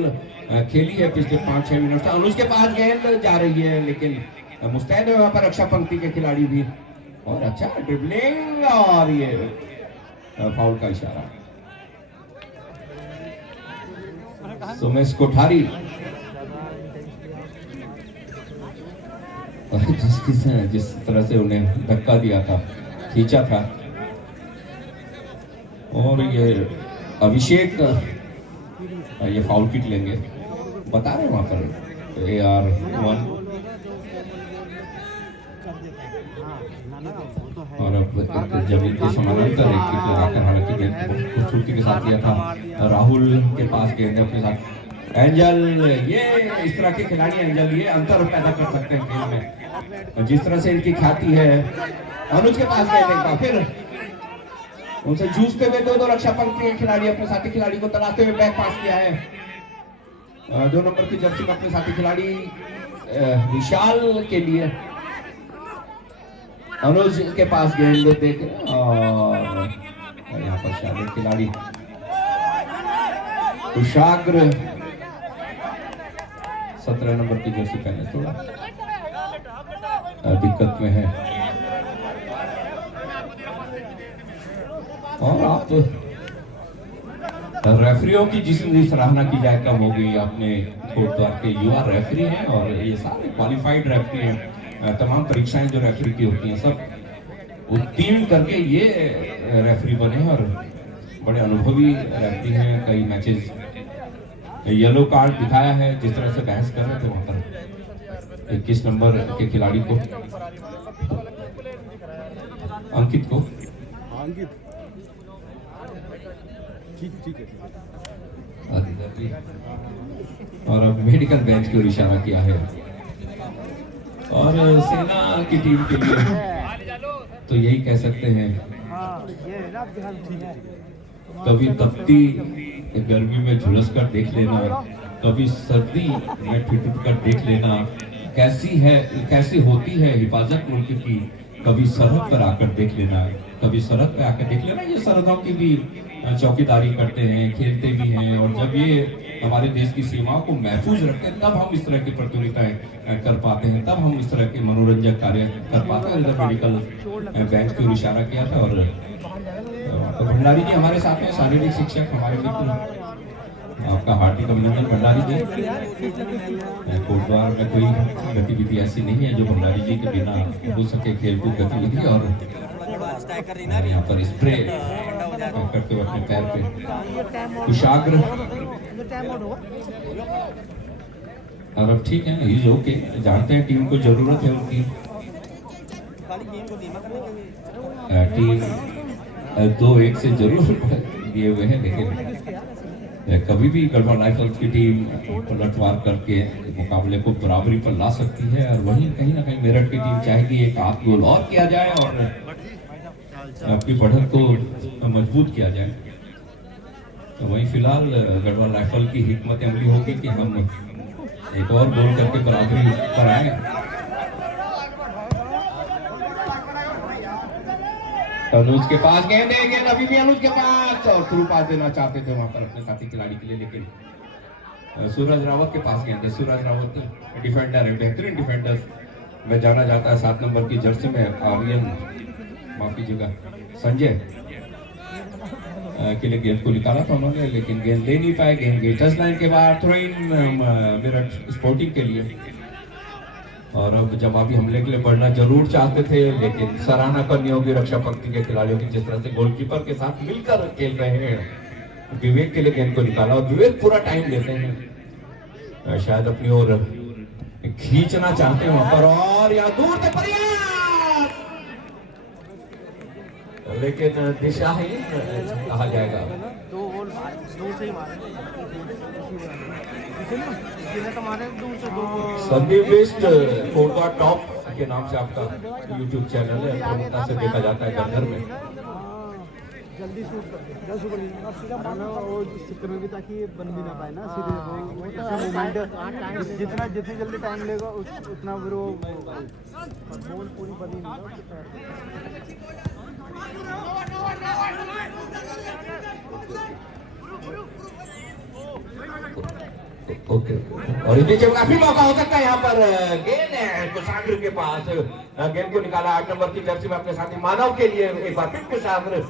खेली है पिछले 5-6 मिनट से। अनुज के पास गेंद जा रही है, लेकिन मुस्तैद है वहां पर रक्षा पंक्ति के खिलाड़ी भी, और अच्छा ड्रिबलिंग, और ये फाउल का इशारा। सुमेश कोठारी, जिस तरह से उन्हें धक्का दिया था, खींचा था, और ये अभिषेक ये फाउल किक लेंगे, बता रहे हैं वहां पर AR1। और अब जब इनके समानांतर एक किक लगाकर हालांकि गेंद को खूबसूरती के साथ किया था राहुल के पास गेंद है अपने साथ एंजल। ये इस तरह के खिलाड़ी एंजल ये अंतर पैदा कर सकते हैं खेल में। जिस तरह से इनकी ख्याति है, अनुज के पास गेंद एक बार फिर उनसे जूझते हुए दो रक्षा पंक्ति के खिलाड़ी अपने साथी खिलाड़ी को तलाशते हुए बैक पास किया है 2 नंबर की जर्सी में अपने साथी खिलाड़ी विशाल के लिए। अनुज के पास गेंद देख और यहाँ पर शायद खिलाड़ी कुशाग्र 17 नंबर की जर्सी पहने थोड़ा दिक्कत में है। और आप रेफरियों की जिसकी सराहना की जाए कम हो गई। आपने कोटद्वार के युवा रेफरी हैं और ये सारे क्वालिफाइड रेफरी हैं। तमाम परीक्षाएं जो रेफरी की होती हैं सब उत्तीर्ण करके ये रेफरी बने और बड़े अनुभवी रेफरी हैं। कई मैचेस येलो कार्ड दिखाया है जिस तरह से बहस कर रहे थे वहां पर 21 नंबर के खिलाड़ी को अंकित को ठीक है। और अब मेडिकल बेंच की ओर इशारा किया है और सेना की टीम के लिए तो यही कह सकते हैं कभी तपती गर्मी में झुलस कर देख लेना, कभी सर्दी में ठिठुर कर देख लेना कैसी होती है हिफाजत मुल्क की। कभी सरहद पर आकर देख लेना, कभी सरहद पर आकर देख लेना। ये सरहदों की भी चौकीदारी करते हैं, खेलते भी हैं और जब ये हमारे देश की सीमाओं को महफूज रखते हैं तब हम इस तरह की प्रतियोगिताएं कर पाते हैं, तब हम इस तरह के मनोरंजक कार्य कर पाते हैं। इधर मेडिकल बेंच की ओर इशारा किया था और भंडारी जी हमारे साथ में शारीरिक शिक्षक हमारे मित्र, आपका हार्दिक अभिनंदन भंडारी जी। कोटद्वार में कोई गतिविधि ऐसी नहीं है जो भंडारी जी के बिना हो सके, खेलकूद गतिविधि। और यहाँ पर स्प्रे करते हुए अपने पैर पे कुशाग्र और अब ठीक है इज ओके। जानते हैं टीम को जरूरत है उनकी, टीम 2-1 से जरूर दिए हुए हैं लेकिन कभी भी गढ़वाल राइफल्स की टीम पलटवार करके मुकाबले को बराबरी पर ला सकती है और वहीं कहीं ना कहीं मेरठ की टीम चाहेगी एक आध गोल और किया जाए और आपकी बढ़त को मजबूत किया जाए। तो वहीं फिलहाल गढ़वाल राइफल की हिकमत अमली होगी कि हम एक और गोल करके बराबरी पर आए। अनुज के पास गेंद है, गेंद अभी भी अनुज के पास और थ्रू पास देना चाहते थे वहां पर अपने साथी खिलाड़ी के लिए लेकिन सूरज रावत के पास गेंद है। सूरज रावत डिफेंडर है, बेहतरीन डिफेंडर में जाना जाता है 7 नंबर की जर्सी में। आर्यन माफ कीजिएगा संजय के लिए गेंद को निकाला था उन्होंने लेकिन गेंद ले नहीं पाए। गेंद गई टच लाइन के बाद थ्रो इन मेरठ स्पोर्टिंग के लिए। और अब जवाबी हमले के लिए बढ़ना जरूर चाहते थे लेकिन सराहना करनी होगी रक्षा पंक्ति के खिलाड़ियों की जिस तरह से गोलकीपर के साथ मिलकर खेल रहे हैं। विवेक के लिए गेंद को निकाला और विवेक पूरा टाइम लेते हैं, शायद अपनी ओर खींचना चाहते हैं वहां पर और यहाँ दूर से प्रयास लेकिन दिशाहीन कहा जाएगा। संदीप बिष्ट कोटद्वार टॉप के नाम से आपका YouTube चैनल है, प्रमुखता से देखा जाता है घर में। जल्दी शूट कर वो सिक्कर में भी ताकि बन भी ना पाए ना सीधे जितनी जल्दी टाइम लेगा उतना फिर वो बॉल पूरी बनी नहीं। ओके और इधर काफी मौका हो सकता है यहाँ पर। गेंद है कुशाग्र के पास, गेंद को निकाला 8 नंबर की जर्सी में अपने साथी मानव के लिए एक बार फिर कुशाग्र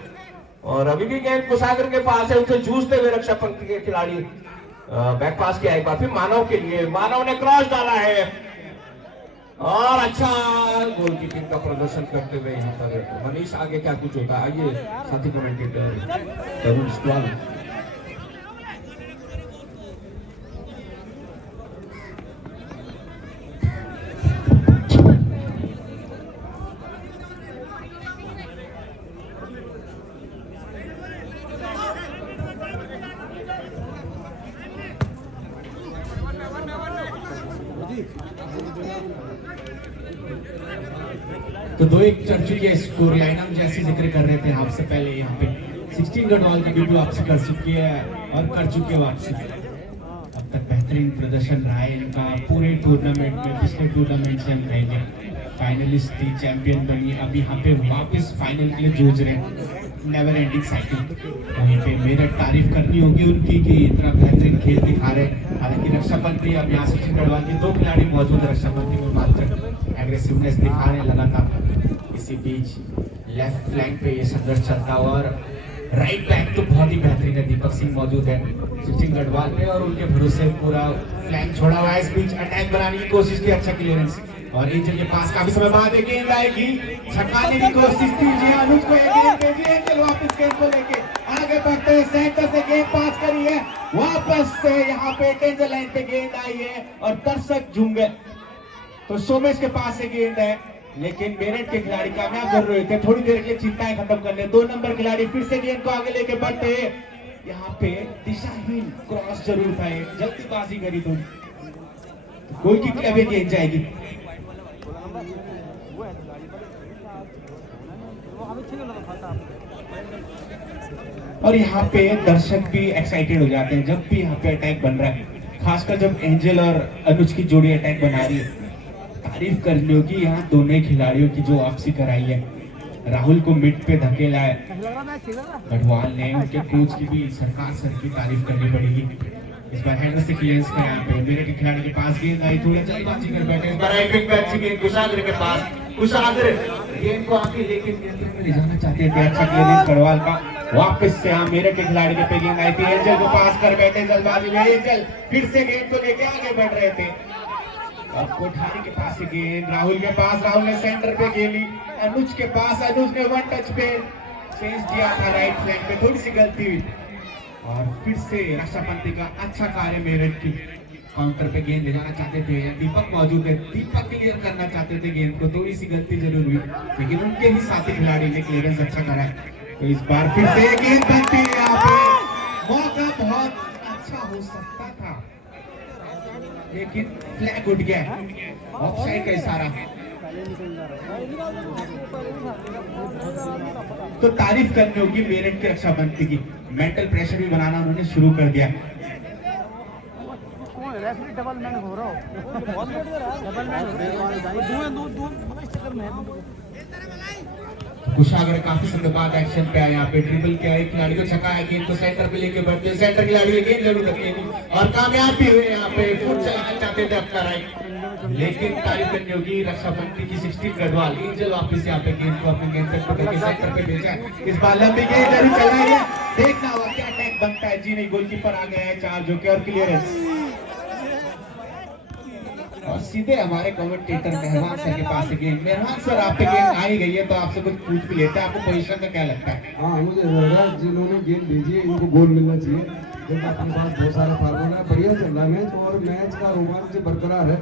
और अभी भी गेंद कुशाग्र के पास है। उनसे जूझते हुए रक्षा पंक्ति के खिलाड़ी बैक पास किया एक बार फिर मानव के लिए। मानव ने क्रॉस डाला है और अच्छा गोलकीपिंग का प्रदर्शन करते हुए यहाँ पर मनीष आगे क्या कुछ होता है आइए साथी कमेंटेटर तरुण स्टॉल। तो 2-1 चढ़ चुकी है स्कोर लाइन। हम जैसे जिक्र कर रहे थे आपसे पहले, यहाँ पे 16 गढ़वाल की भी वापसी कर चुकी है और कर चुकी है वापसी। अब तक बेहतरीन प्रदर्शन रहा है इनका पूरे टूर्नामेंट में। पिछले टूर्नामेंट से हम कहेंगे फाइनलिस्ट थी, चैंपियन बनी, अब यहाँ पे वापस फाइनल के लिए जूझ रहे हैं। Never ending cycle. वहीं पे मेरठ तारीफ करनी होगी उनकी कि इतना बेहतरीन खेल दिखा रहे हैं। हालांकि रक्षाबंधी अब यहाँ 16 गढ़वाल के 2 खिलाड़ी मौजूद है रक्षाबंधी में, मात्र एग्रेसिवनेस दिखा रहे हैं लगातार। इसी बीच लेफ्ट फ्लैंक पे ये संघर्ष चलता हुआ और राइट बैक तो बहुत ही बेहतरीन है, दीपक सिंह मौजूद है 16 गढ़वाल में और उनके भरोसे पूरा फ्लैंक छोड़ा हुआ है। इस बीच अटैक बनाने की कोशिश की, अच्छा क्लियरेंस और एंजल के पास काफी समय बाद एक गेंद आएगी, छकाने की कोशिश कीजिए अनुज को, एक गेंद भेजिए, एंजल वापस गेंद को लेके आगे बढ़ते हैं, सेंटर से गेंद पास करी है, वापस से यहाँ पे एंजल लाइन पे गेंद आई है और दर्शक झूम गए। तो सोमेश के पास से गेंद है लेकिन मेरठ के खिलाड़ी कामयाब कर रहे थे थोड़ी देर के लिए चिंताएं खत्म करने। 2 नंबर खिलाड़ी फिर से गेंद को आगे लेके बढ़ते हैं, यहाँ पे दिशाहीन क्रॉस जरूर था, जल्दीबाजी करी तो गोल की अभी गेंद जाएगी। और यहाँ पे दर्शक भी एक्साइटेड हो जाते हैं जब भी यहाँ पे अटैक बन रहा है, खासकर जब एंजल और अनुज की जोड़ी अटैक बना रही है। तारीफ करनी होगी यहाँ दोनों खिलाड़ियों की जो वापसी कराई है। राहुल को मिड पे धकेला है गढ़वाल ने, उनके कोच की भी सरकार सर की तारीफ करनी पड़ेगी। इस बार हेडर से क्लियरेंस किया यहाँ पे मेरे के खिलाड़ी के पास गेंद आई, थोड़ा जल्दबाजी कर बैठे। इस बार राइट विंग पे अच्छी गेंद कुशाग्र के पास, कुशाग्र गेंद को आके लेकिन ले जाना चाहते थे, अच्छा क्लियरेंस गढ़वाल का। वापस से मेरे के खिलाड़ी के पे गेंद आई थी, एंजल को पास कर बैठे जल्दबाजी में, एंजल फिर से गेंद को लेके आगे बढ़ रहे थे। अब कोठारी के पास से गेंद राहुल के पास, राहुल ने सेंटर पे खेली, अनुज के पास, अनुज ने 1 टच पे चेंज दिया था राइट फ्लैंक पे, थोड़ी सी गलती हुई और फिर से रक्षापंथी का अच्छा कार्य मेरठ की काउंटर पे गेंद ले जाना चाहते थे, दीपक मौजूद है, दीपक क्लियर करना चाहते थे गेंद को, थोड़ी सी गलती जरूर हुई लेकिन उनके ही साथी खिलाड़ी ने क्लियरेंस अच्छा करा। तो इस बार फिर से गेंद बनती है, यहाँ पे मौका बहुत अच्छा हो सकता था लेकिन फ्लैग उठ गया, ऑफसाइड का इशारा। तो तारीफ करनी होगी मेरठ के रक्षाबंधी की, मेंटल प्रेशर भी बनाना उन्होंने शुरू कर दिया। डबल मैन हो रहा हो, डबल मैन कुशाग्र काफी समय बाद एक्शन पे आया, यहाँ पे ड्रिबल किया, एक खिलाड़ी को छकाया, गेंद को सेंटर पे लेके बढ़ते, सेंटर खिलाड़ी ने गेंद जरूर रखेगी और कामयाब भी हुए। यहाँ पे फुट चलाना चाहते थे अपना राइट लेकिन तारीफ करनी होगी रक्षाबंधी की 16 गढ़वाल। एंजल वापस यहाँ पे गेंद को अपने गेंद तक पकड़ के सेंटर पे भेजा, इस बार लंबी गेंद जरूर चलाई है, देखना होगा क्या अटैक बनता है। जी नहीं, गोलकीपर आ गया है चार्ज होकर और क्लियरेंस और सीधे हमारे कमेंटेटर मेहरबान सर के पास गेंद। मेहरबान सर, आप पे गेंद आई गई है तो आपसे कुछ पूछ भी लेते हैं, आपको पोजीशन का क्या लगता है? हाँ, मुझे लग रहा है जिन्होंने गेंद भेजी है इनको गोल मिलना चाहिए, क्योंकि अपने पास बहुत सारा फार्मूला है, बढ़िया चल रहा है मैच और मैच का रोमांच बरकरार है।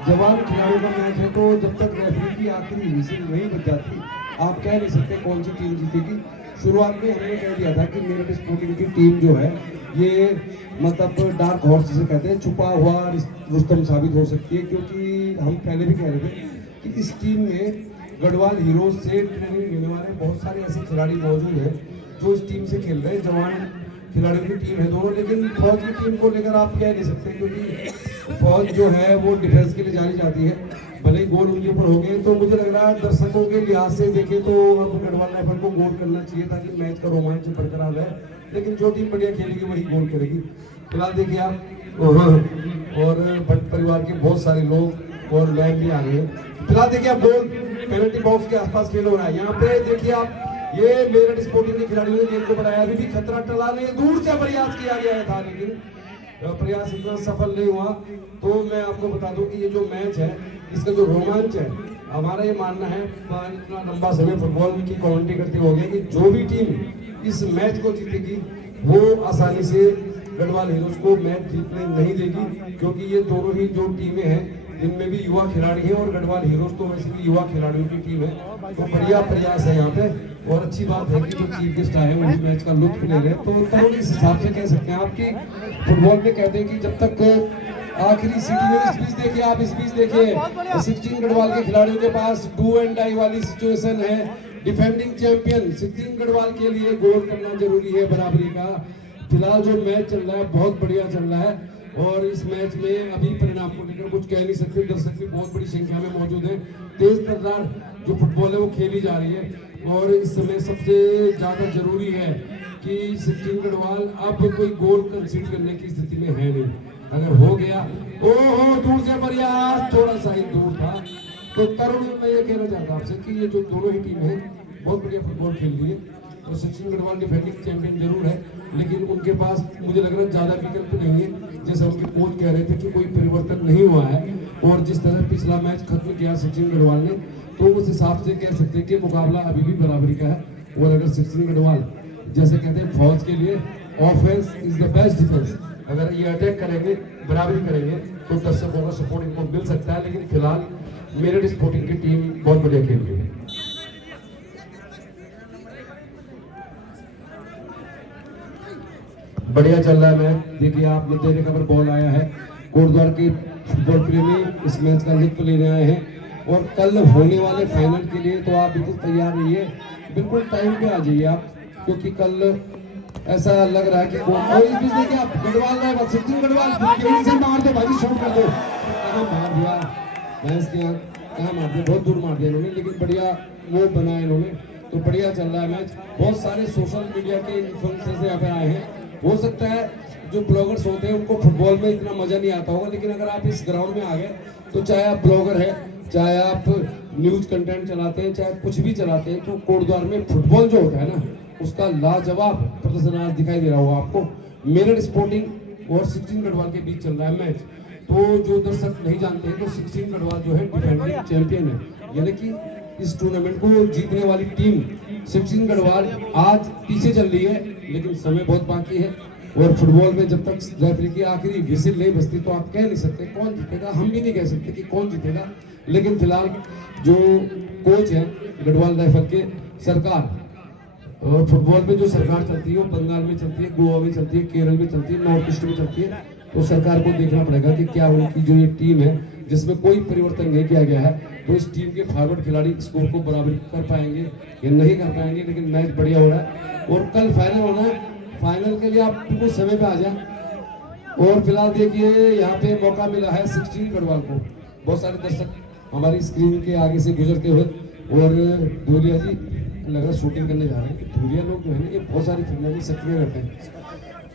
जवान खिलाड़ियों का मैच है तो जब तक रेफरी की आखिरी विसिल नहीं बज जाती आप कह नहीं सकते कौन सी टीम जीतेगी। शुरुआत में हमने कह दिया था कि मेरठ स्पोर्टिंग की टीम जो है ये मतलब डार्क हॉर्स जिसे कहते हैं, छुपा हुआ रुस्तम साबित हो सकती है, क्योंकि हम पहले भी कह रहे थे कि इस टीम में गढ़वाल हीरोज से ट्रेनिंग लेने वाले बहुत सारे ऐसे खिलाड़ी मौजूद हैं जो इस टीम से खेल रहे हैं। जवान खिलाड़ियों की टीम है दोनों, लेकिन फौज की टीम को लेकर आप कह नहीं सकते क्योंकि फौज जो है वो डिफेंस के लिए जानी जाती है। भले ही गोल उनके ऊपर हो गए तो मुझे लग रहा है दर्शकों के लिहाज से देखें तो अब गढ़वाल राइफल को गोल करना चाहिए ताकि मैच का रोमांच बरकरार रहे, लेकिन जो टीम बढ़िया खेलेगी वही गोल करेगी। फिलहाल देखिए आप और भट्ट परिवार के बहुत सारे लोग और मैच भी आ गए हैं। फिलहाल देखिए आप गोल पेनल्टी बॉक्स के आसपास खेल हो रहा है। यहाँ पे देखिए आप ये मेरठ स्पोर्टिंग के खिलाड़ियों ने गेंद को बढ़ाया, अभी भी खतरा टला नहीं, दूर से प्रयास किया गया था लेकिन प्रयास इतना सफल नहीं हुआ। तो मैं आपको बता दूं कि ये जो मैच है इसका जो रोमांच है, हमारा ये मानना है इतना लंबा समय फुटबॉल की कमेंट्री करते हो गया कि जो भी टीम इस मैच को जीतेगी वो आसानी से गढ़वाल हीरोज को मैच जीतने नहीं देगी, क्योंकि ये दोनों ही जो टीमें हैं इनमें भी युवा खिलाड़ी हैं और गढ़वाल हीरोज तो वैसे भी युवा खिलाड़ियों की टीम है। तो बढ़िया प्रयास है यहाँ पे और अच्छी बात है कि जो चीफ गेस्ट आए हैं वो मैच का लुत्फ ले रहे हैं। तो इस हिसाब से कह सकते हैं आपकी फुटबॉल में कहते हैं कि जब तक आखिरी सीटी में इस बीच देखिए आप, इस बीच देखिए 16 गढ़वाल के खिलाड़ियों के पास डू एंड डाई वाली सिचुएशन है। डिफेंडिंग चैंपियन 16 गढ़वाल के लिए गोल करना जरूरी है बराबरी का। फिलहाल जो मैच चल रहा है बहुत बढ़िया चल रहा है और इस मैच में अभी परिणाम को लेकर कुछ कह नहीं सकते। दर्शक भी बहुत बड़ी संख्या में मौजूद हैं। तेज तर्रार जो फुटबॉल है वो खेली जा रही है और इस समय सबसे ज्यादा जरूरी है कि 16 गढ़वाल अब कोई गोल कंसीड करने की स्थिति में है नहीं। अगर हो गया, ओहो दूर से प्रयास, थोड़ा सा ही दूर था। तो तरुण मैं ये कहना चाहता हूं आपसे कि ये जो दोनों ही टीम है बहुत बढ़िया फुटबॉल खेल रही है। तो 16 गढ़वाल डिफेंडिंग चैंपियन जरूर है, लेकिन उनके पास मुझे लग रहा है ज्यादा विकल्प नहीं है। जैसे उनके कोच कह रहे थे कि कोई परिवर्तन नहीं हुआ है और जिस तरह पिछला मैच खत्म किया 16 गढ़वाल ने, तो उस हिसाब से कह सकते हैं कि मुकाबला अभी भी बराबरी का है। और अगर 16 गढ़वाल जैसे कहते हैं फौज के लिए offence is the best defence, अगर ये अटैक करेंगे बराबरी करेंगे तो दर्शकों का सपोर्ट इनको मिल सकता है। लेकिन फिलहाल मेरठ स्पोर्टिंग की टीम बहुत बढ़िया खेल रही है। बढ़िया चल रहा है मैच। देखिए आप मध्य रेखा पर बॉल आया है। कोटद्वार के फुटबॉल प्रेमी इस मैच का लुत्फ लेने आए हैं और कल होने वाले फाइनल के लिए तो आप बिल्कुल तैयार रहिए, बिल्कुल टाइम पे आ जाइए आप, क्योंकि कल ऐसा लग रहा है कि इस बीच देखिए आप गढ़वाल रहा है 16 गढ़वाल से मार दो भाई, शूट कर दो। कहाँ मार दिया भैंस के यहाँ, कहाँ मार दिया, बहुत दूर मार दिया इन्होंने, लेकिन बढ़िया वो बनाया इन्होंने। तो बढ़िया चल रहा है मैच। बहुत सारे सोशल मीडिया के इन्फ्लुएंसर्स यहाँ पे आए हैं। हो सकता है जो ब्लॉगर्स होते हैं उनको फुटबॉल में इतना मजा नहीं आता होगा, लेकिन अगर आप इस ग्राउंड में आ गए तो चाहे आप ब्लॉगर है, चाहे आप न्यूज कंटेंट चलाते हैं, चाहे कुछ भी चलाते हैं, तो कोटद्वार में फुटबॉल जो होता है ना उसका लाजवाब प्रदर्शन आज दिखाई दे रहा होगा आपको। मेरठ स्पोर्टिंग और 16 गढ़वाल के बीच चल रहा है मैच। तो जो दर्शक नहीं जानते तो 16 गढ़वाल जो है डिफेंडिंग चैंपियन है, यानी कि इस टूर्नामेंट को जीतने वाली टीम 16 गढ़वाल आज पीछे चल रही है, लेकिन समय बहुत बाकी है। और फुटबॉल में जब तक रेफरी की आखिरी विसिल नहीं बजती तो आप कह नहीं सकते कौन जीतेगा, हम भी नहीं कह सकते कि कौन जीतेगा। लेकिन फिलहाल जो कोच है गढ़वाल राइफल के सरकार, और फुटबॉल में जो सरकार चलती है वो बंगाल में चलती है, गोवा में चलती है, केरल में चलती है, नॉर्थ ईस्ट में चलती है। तो सरकार को देखना पड़ेगा कि क्या उनकी जो ये टीम है जिसमें कोई परिवर्तन नहीं किया गया है, तो इस टीम के फॉरवर्ड खिलाड़ी स्कोर को बराबरी कर पाएंगे या नहीं कर पाएंगे। लेकिन मैच बढ़िया हो रहा है और कल फाइनल होना है। फाइनल के लिए आप बिल्कुल समय पे आ जाए। और फिलहाल देखिए यहाँ पे मौका मिला है 16 गढ़वाल को। बहुत सारे दर्शक हमारी स्क्रीन के आगे से गुजरते हुए, और धूलिया जी लग रहा है शूटिंग करने जा रहे हैं। धूलिया लोग जो है ना ये बहुत सारी फिल्में भी सक्रिय रहते हैं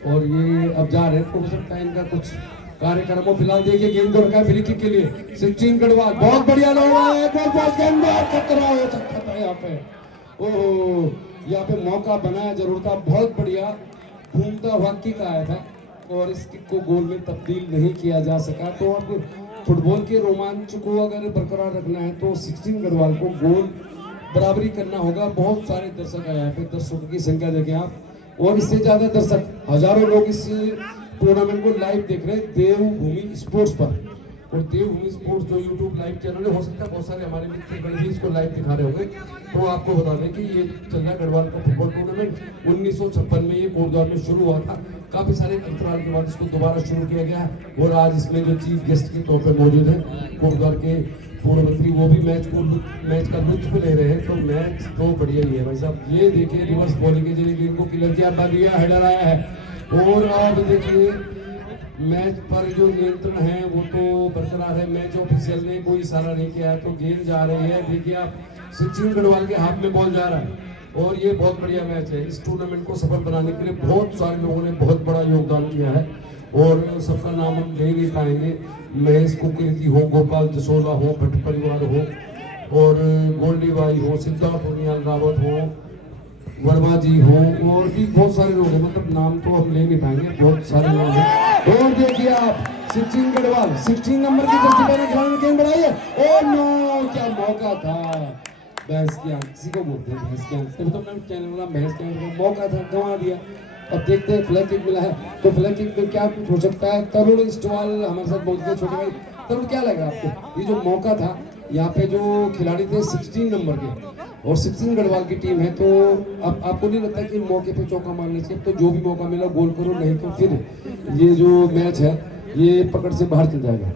और ये अब जा रहे हैं, तो हो सकता है इनका कुछ कार्यक्रम हो। फिलहाल देखिए गेंद को रखा है फ्री किक के लिए 16 गढ़वाल, बहुत बढ़िया लोग है, खतरा हो सकता था यहाँ पे। ओह यहाँ पे मौका बनाया जरूर था, बहुत बढ़िया घूमता हुआ किक आया था और इस किक को गोल में तब्दील नहीं किया जा सका। तो अब फुटबॉल के रोमांच को अगर बरकरार रखना है तो 16 गढ़वाल को गोल बराबरी करना होगा। बहुत सारे दर्शक आए यहाँ पे, दर्शकों की संख्या देखें आप, और इससे ज्यादा दर्शक हजारों लोग इस टूर्नामेंट को लाइव देख रहे हैं देवभूमि स्पोर्ट्स पर। और देवभूमि स्पोर्ट्स जो यूट्यूब लाइव चैनल है, हो सकता है बहुत सारे हमारे मित्र गण इसको लाइव दिखा रहे होंगे। तो आपको बता दें कि ये चल रहा है गढ़वाल का फुटबॉल टूर्नामेंट। 1956 में ये कोटद्वार में शुरू हुआ था, काफी सारे अंतराल के बाद इसको दोबारा शुरू किया गया है। और आज इसमें जो चीफ गेस्ट के तौर पर मौजूद है कोटद्वार के पूर्व मंत्री, वो भी मैच का लुत्फ ले रहे हैं। तो मैच तो बढ़िया ही है भाई साहब। ये देखिए रिवर्स बॉलिंग के जरिए इनको किलर किया, बढ़िया हेडर आया है। और अब देखिए मैच पर जो नियंत्रण है वो तो बरकरार है। मैच ऑफिशियल ने कोई इशारा नहीं किया है, तो गेंद जा रही है। देखिए आप 16 गढ़वाल के हाथ में बॉल जा रहा है और ये बहुत बढ़िया मैच है। इस टूर्नामेंट को सफल बनाने के लिए बहुत सारे लोगों ने बहुत बड़ा योगदान किया है और सबका नाम हम ले नहीं पाएंगे। महेश कुकरेती हो, गोपाल जसोला हो, भट्ट परिवार हो, और गोल्डी बाई हो, सिद्धार्थ उनियाल रावत हो, वर्मा जी हो, और भी बहुत सारे लोग हैं। मतलब नाम तो हम ले नहीं पाएंगे, बहुत सारे लोग हैं। और देखिए आप 16 गढ़वाल 16 नंबर की जर्सी पहने खिलाड़ी ने गेंद बढ़ाई है। ओ नो, क्या मौका था। भैंस की आंख, किसी को बोलते हैं भैंस की आंख, तभी तो मैंने चैनल वाला भैंस की आंख, मौका था, गंवा दिया। अब देखते हैं फ्लैग किक मिला है, तो फ्लैग किक में क्या कुछ हो सकता है। तरुण इस्टवाल हमारे साथ मौजूद है। छोटे भाई तरुण, क्या लगा आपको ये जो मौका था? यहाँ पे जो खिलाड़ी थे 16 नंबर के और 16 गढ़वाल की टीम है, तो अब आपको नहीं लगता कि मौके पे चौका मारने चाहिए? तो जो भी मौका मिला गोल करो, नहीं तो फिर ये जो मैच है ये पकड़ से बाहर चल जाएगा।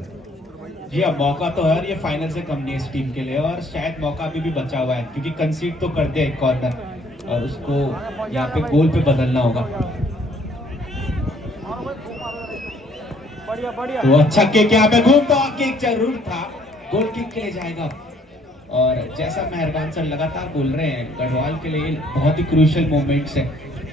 जी अब मौका तो है और ये फाइनल से कम नहीं है इस टीम के लिए, और शायद मौका अभी भी बचा हुआ है क्योंकि कंसीड तो कर दिया एक कॉर्नर और उसको यहाँ पे गोल पे बदलना होगा। तो अच्छा किक यहाँ पे घूमता हुआ किक जरूर था, गोल किक के लिए जाएगा। और जैसा मेहरबान सर लगातार बोल रहे हैं, गढ़वाल के लिए बहुत ही क्रूशियल मोमेंट्स है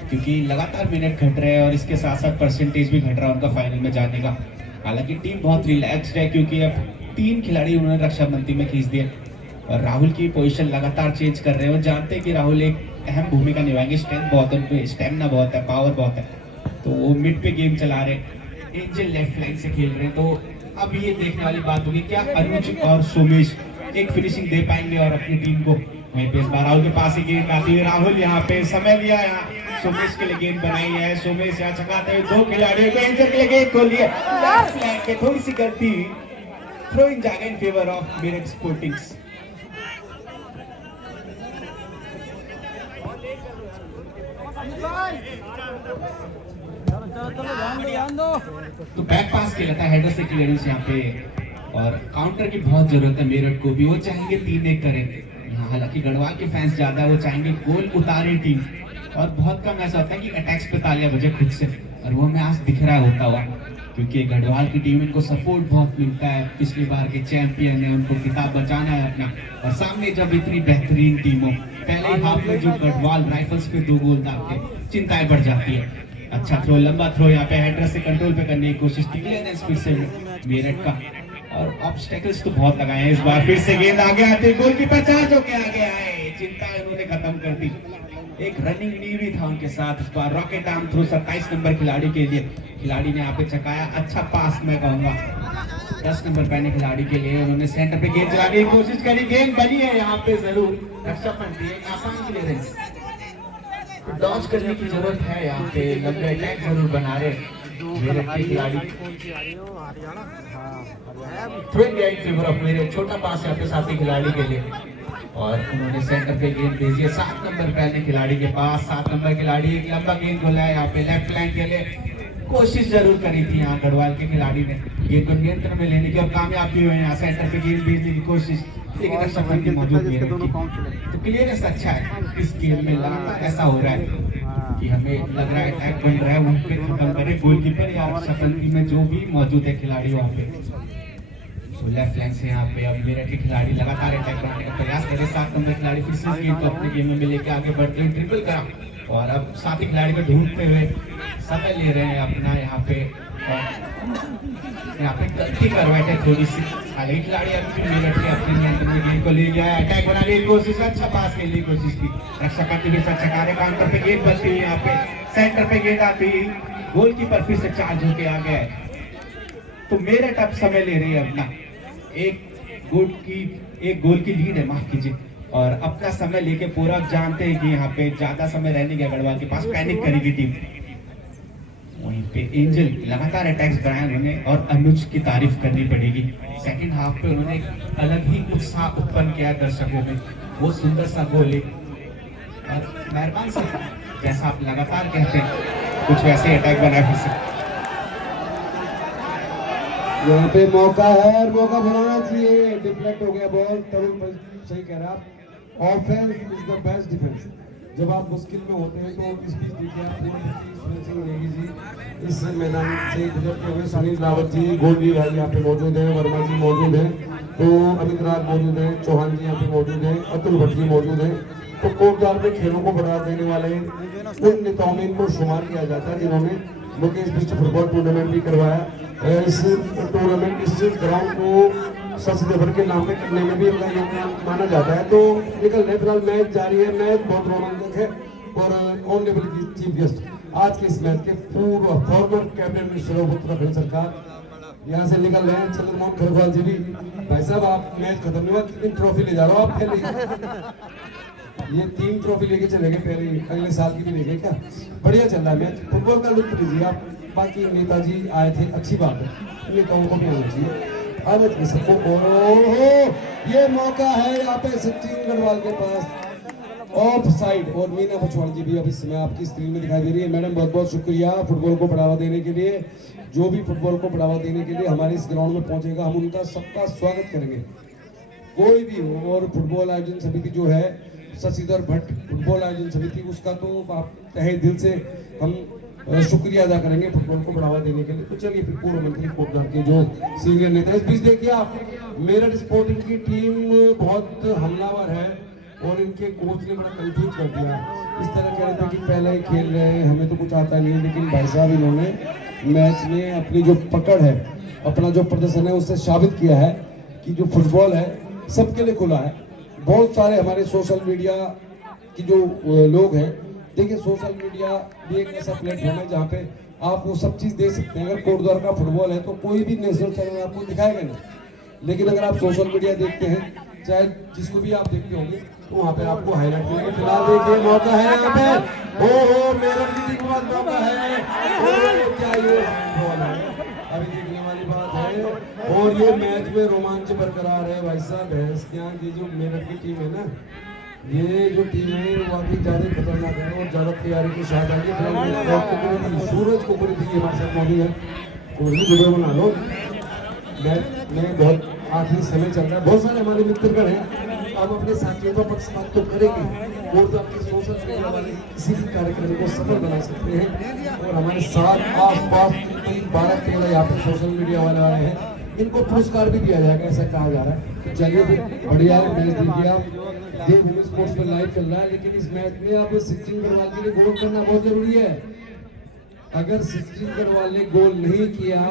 क्योंकि लगातार मिनट घट रहे हैं और इसके साथ साथ परसेंटेज भी घट रहा है उनका फाइनल में जाने का। हालांकि टीम बहुत रिलैक्स्ड है क्योंकि अब 3 खिलाड़ी उन्होंने रक्षाबंदी में खींच दिए और राहुल की पोजीशन लगातार चेंज कर रहे हैं और जानते हैं कि राहुल एक अहम भूमिका निभाएंगे। स्ट्रेंथ बहुत है उनपे, स्टेमिना बहुत है, पावर बहुत है, तो वो मिड पे गेम चला रहे हैं। एंजल लेफ्ट लाइन से खेल रहे हैं, तो अब ये देखने वाली बात होगी क्या अनुज और सोमेश एक फिनिशिंग दे पाएंगे और अपनी टीम को। वहीं पे इस बार राहुल के पास ही गेंद आती है, राहुल यहाँ पे समय लिया, यहाँ सोमेश के लिए गेंद बनाई है, सोमेश यहाँ चकाते हुए 2 खिलाड़ियों को एंजल के लिए गेंद खोल लिया, लेफ्ट लाइन पे थोड़ी सी गलती, थ्रो इन जाएगा इन फेवर ऑफ मेरठ स्पोर्टिंग्स। तो बैक पास खेला था, हेडर से क्लियरेंस यहाँ पे, और काउंटर की बहुत जरूरत है मेरठ को भी, वो चाहेंगे 3-1 करें। हालांकि गढ़वाल के फैंस ज्यादा है, वो चाहेंगे गोल उतारे टीम, और बहुत कम ऐसा होता है कि अटैक्स पे तालियां बजे खुद से, और वो हमें आज दिख रहा होता हुआ क्योंकि गढ़वाल की टीम इनको सपोर्ट बहुत मिलता है, पिछली बार के चैंपियन है, उनको खिताब बचाना है अपना, और सामने जब इतनी बेहतरीन टीम हो, पहले हाफ में जो गढ़वाल राइफल्स पे 2 गोल दागते चिंताएं बढ़ जाती है। अच्छा थ्रो, लंबा थ्रो यहाँ पे हेडर से कंट्रोल पे करने की कोशिश, क्लियरेंस फिर से मेरठ का, और ऑब्स्टेकल्स तो बहुत लगाए हैं। इस बार फिर से गेंद आगे आते, गोलकीपर चार्ज होके आगे आए, चिंता उन्होंने खत्म कर दी। एक रनिंग नी भी था उनके साथ इस बार, रॉकेट आर्म थ्रू 27 नंबर खिलाड़ी के लिए, खिलाड़ी ने यहाँ पे चकाया, अच्छा पास मैं कहूंगा 10 नंबर पहने खिलाड़ी के लिए, उन्होंने सेंटर पे गेंद चलाने की कोशिश करी, गेंद बनी है यहाँ पे जरूर, रक्षा पंथी एक आसान क्लियरेंस, डॉज करने की जरूरत है यहाँ पे, लंबे अटैक जरूर बना रहे मेरठ के खिलाड़ी। फेवर ऑफ मेरठ, छोटा पास यहाँ पे साथी खिलाड़ी के लिए, और उन्होंने सेंटर पे गेंद भेजी है 7 नंबर पहले खिलाड़ी के पास, 7 नंबर खिलाड़ी एक लंबा गेंद बोला है यहाँ पे लेफ्ट लाइन के लिए, कोशिश जरूर करी थी यहाँ गढ़वाल के खिलाड़ी ने गेंद को नियंत्रण में लेने की, और कामयाब भी हुए यहाँ सेंटर पे गेंद भेजने की कोशिश, लेकिन रक्षाबंदी मौजूद है, तो क्लियरेंस अच्छा है। इस गेम में लगातार ऐसा हो रहा है कि हमें लग रहा है अटैक बन रहा है, वहीं पे खत्म करे गोलकीपर या रक्षाबंदी में जो भी मौजूद है खिलाड़ी वहाँ पे। तो लेफ्ट लाइन से यहाँ पे अब मेरठ के खिलाड़ी लगातार अटैक बनाने का प्रयास करे, 7 नंबर खिलाड़ी फिर से गेंद को अपने गेम में लेके आगे बढ़ते हुए ट्रिपल करा, और अब साथी खिलाड़ी को ढूंढते हुए समय ले रहे हैं अपना यहाँ पे, यहाँ पे गलती कर बैठे थोड़ी सी, हालांकि खिलाड़ी अभी मेरठ के अपने नियंत्रण में गेंद को ले गया है, अटैक बनाने की कोशिश, अच्छा पास खेलने की कोशिश की, रक्षा करते हुए चकारे काउंटर पे गेंद बनती हुई, यहाँ पे सेंटर पे गेंद आती, गोलकीपर फिर से चार्ज होके आ गया है। तो मेरठ अब समय ले रही है अपना, एक गोल की लीड है, माफ कीजिए, और अपना समय लेके पूरा जानते हैं कि यहाँ पे ज्यादा समय रहने के गढ़वाल के पास, पैनिक करेगी टीम। वहीं पे एंजल लगातार अटैक्स बनाए उन्होंने, और अनुज की तारीफ करनी पड़ेगी, सेकंड हाफ पे उन्होंने एक अलग ही उत्साह उत्पन्न किया दर्शकों में, वो सुंदर सा गोल है, और मेहरबान से जैसा आप लगातार कहते हैं कुछ वैसे अटैक बनाए फिर से। यहाँ पे मौका है और मौका बनाना चाहिए, डिफ्लेक्ट हो गया बॉल, तरुण सही कह रहा है, offence is the best defence. जब आप मुश्किल में होते हैं तो इस बीच देखिए नेगी जी इस मैदान से गुजरते हुए, सनी रावत जी, गोलवी भाई यहाँ पे मौजूद है, वर्मा जी मौजूद है, तो अमित राज मौजूद है, चौहान जी यहाँ पे मौजूद है, अतुल भट्ट जी मौजूद है, तो कोटद्वार में खेलों को बढ़ा देने वाले उन नेताओं में इनको शुमार किया जाता है जिन्होंने मुकेश बिष्ट फुटबॉल टूर्नामेंट भी करवाया। इस टूर्नामेंट इस ग्राउंड को सच भर के नाम पे करने में भी उनका योगदान माना जाता है। तो निकल रहे फिलहाल मैच जारी है, मैच बहुत रोमांचक है, और ऑनरेबल चीफ गेस्ट आज के इस मैच के पूर्व former cabinet minister of Uttarakhand सरकार यहाँ से निकल रहे हैं, चंद्रमोहन खरवाल जी भी। भाई साहब आप मैच खत्म नहीं हुआ, कितनी ट्रॉफी ले जा रहे हो आप? पहले ये 3 ट्रॉफी लेके चले गए, पहले अगले साल की भी लेके, क्या बढ़िया चल रहा है मैच, फुटबॉल का लुत्फ लीजिए आप। बाकी नेताजी आए थे, अच्छी बात है, नेताओं को भी आना चाहिए। अब सबको ये मौका है यहाँ पे सचिन गढ़वाल के पास, ऑफ साइड। और मीना पछवाड़ जी भी अब इस समय आपकी स्क्रीन में दिखाई दे रही है। मैडम बहुत बहुत शुक्रिया फुटबॉल को बढ़ावा देने के लिए। जो भी फुटबॉल को बढ़ावा देने के लिए हमारे इस ग्राउंड में पहुंचेगा हम उनका सबका स्वागत करेंगे, कोई भी हो। और फुटबॉल आयोजन समिति जो है शशिधर भट्ट फुटबॉल आयोजन समिति, उसका तो आप तहे दिल से हम शुक्रिया अदा करेंगे फुटबॉल को बढ़ावा देने के लिए। तो चलिए फिर पूर्व मंत्री कोटद्वार के जो सीनियर नेता, इस बीच देखिए आप मेरठ स्पोर्टिंग की टीम बहुत हमलावर है और इनके कोच ने बड़ा कंफ्यूज कर दिया। इस तरह कह रहे थे कि पहले ही खेल रहे हैं, हमें तो कुछ आता नहीं है, लेकिन भाई साहब इन्होंने मैच में अपनी जो पकड़ है, अपना जो प्रदर्शन है, उससे साबित किया है कि जो फुटबॉल है सबके लिए खुला है। बहुत सारे हमारे सोशल मीडिया की जो लोग हैं, देखिए सोशल मीडिया भी एक ऐसा प्लेटफॉर्म है जहाँ पे आप वो सब चीज़ देख सकते हैं। अगर कोटद्वार का फुटबॉल है तो कोई भी नेशनल चैनल आपको दिखाएगा नहीं, लेकिन अगर आप सोशल मीडिया देखते हैं, चाहे जिसको भी आप देखते होंगे, तो वहाँ पे आपको हाईलाइट मिलेगा। फिलहाल देखिए मौका है यहाँ पे, ओ मेरठ की के बाद मौका है, क्या ये बॉल है, अभी देखने वाली बात है। और ये मैच में रोमांच बरकरार है भाई साहब। भैंसियाँ की जो मेरठ की टीम है ना, ये जो टीम है वाकई ज्यादा खतरनाक है और ज्यादा तैयारी के साथ आई है। सूरज को पूरी थी हमारे साथ मौजूद है, और भी वीडियो बना लो। मैच में बहुत आखिरी समय चल रहा है, बहुत सारे हमारे मित्रगण हैं, आप अपने साथियों का पक्षपात तो करेंगे और तो आपके सोशल मीडिया वाले किसी भी कार्यक्रम को सफल बना सकते हैं। और हमारे साथ आस पास 12-13 यहाँ पे सोशल मीडिया वाले आए हैं, इनको पुरस्कार भी दिया जाएगा ऐसा कहा जा रहा है। तो चलिए फिर बढ़िया मैच देखिए आप, देव स्पोर्ट्स पर लाइव चल रहा है। लेकिन इस मैच में अब सचिन गढ़वाल के लिए गोल करना बहुत जरूरी है। अगर सचिन गढ़वाल ने गोल नहीं किया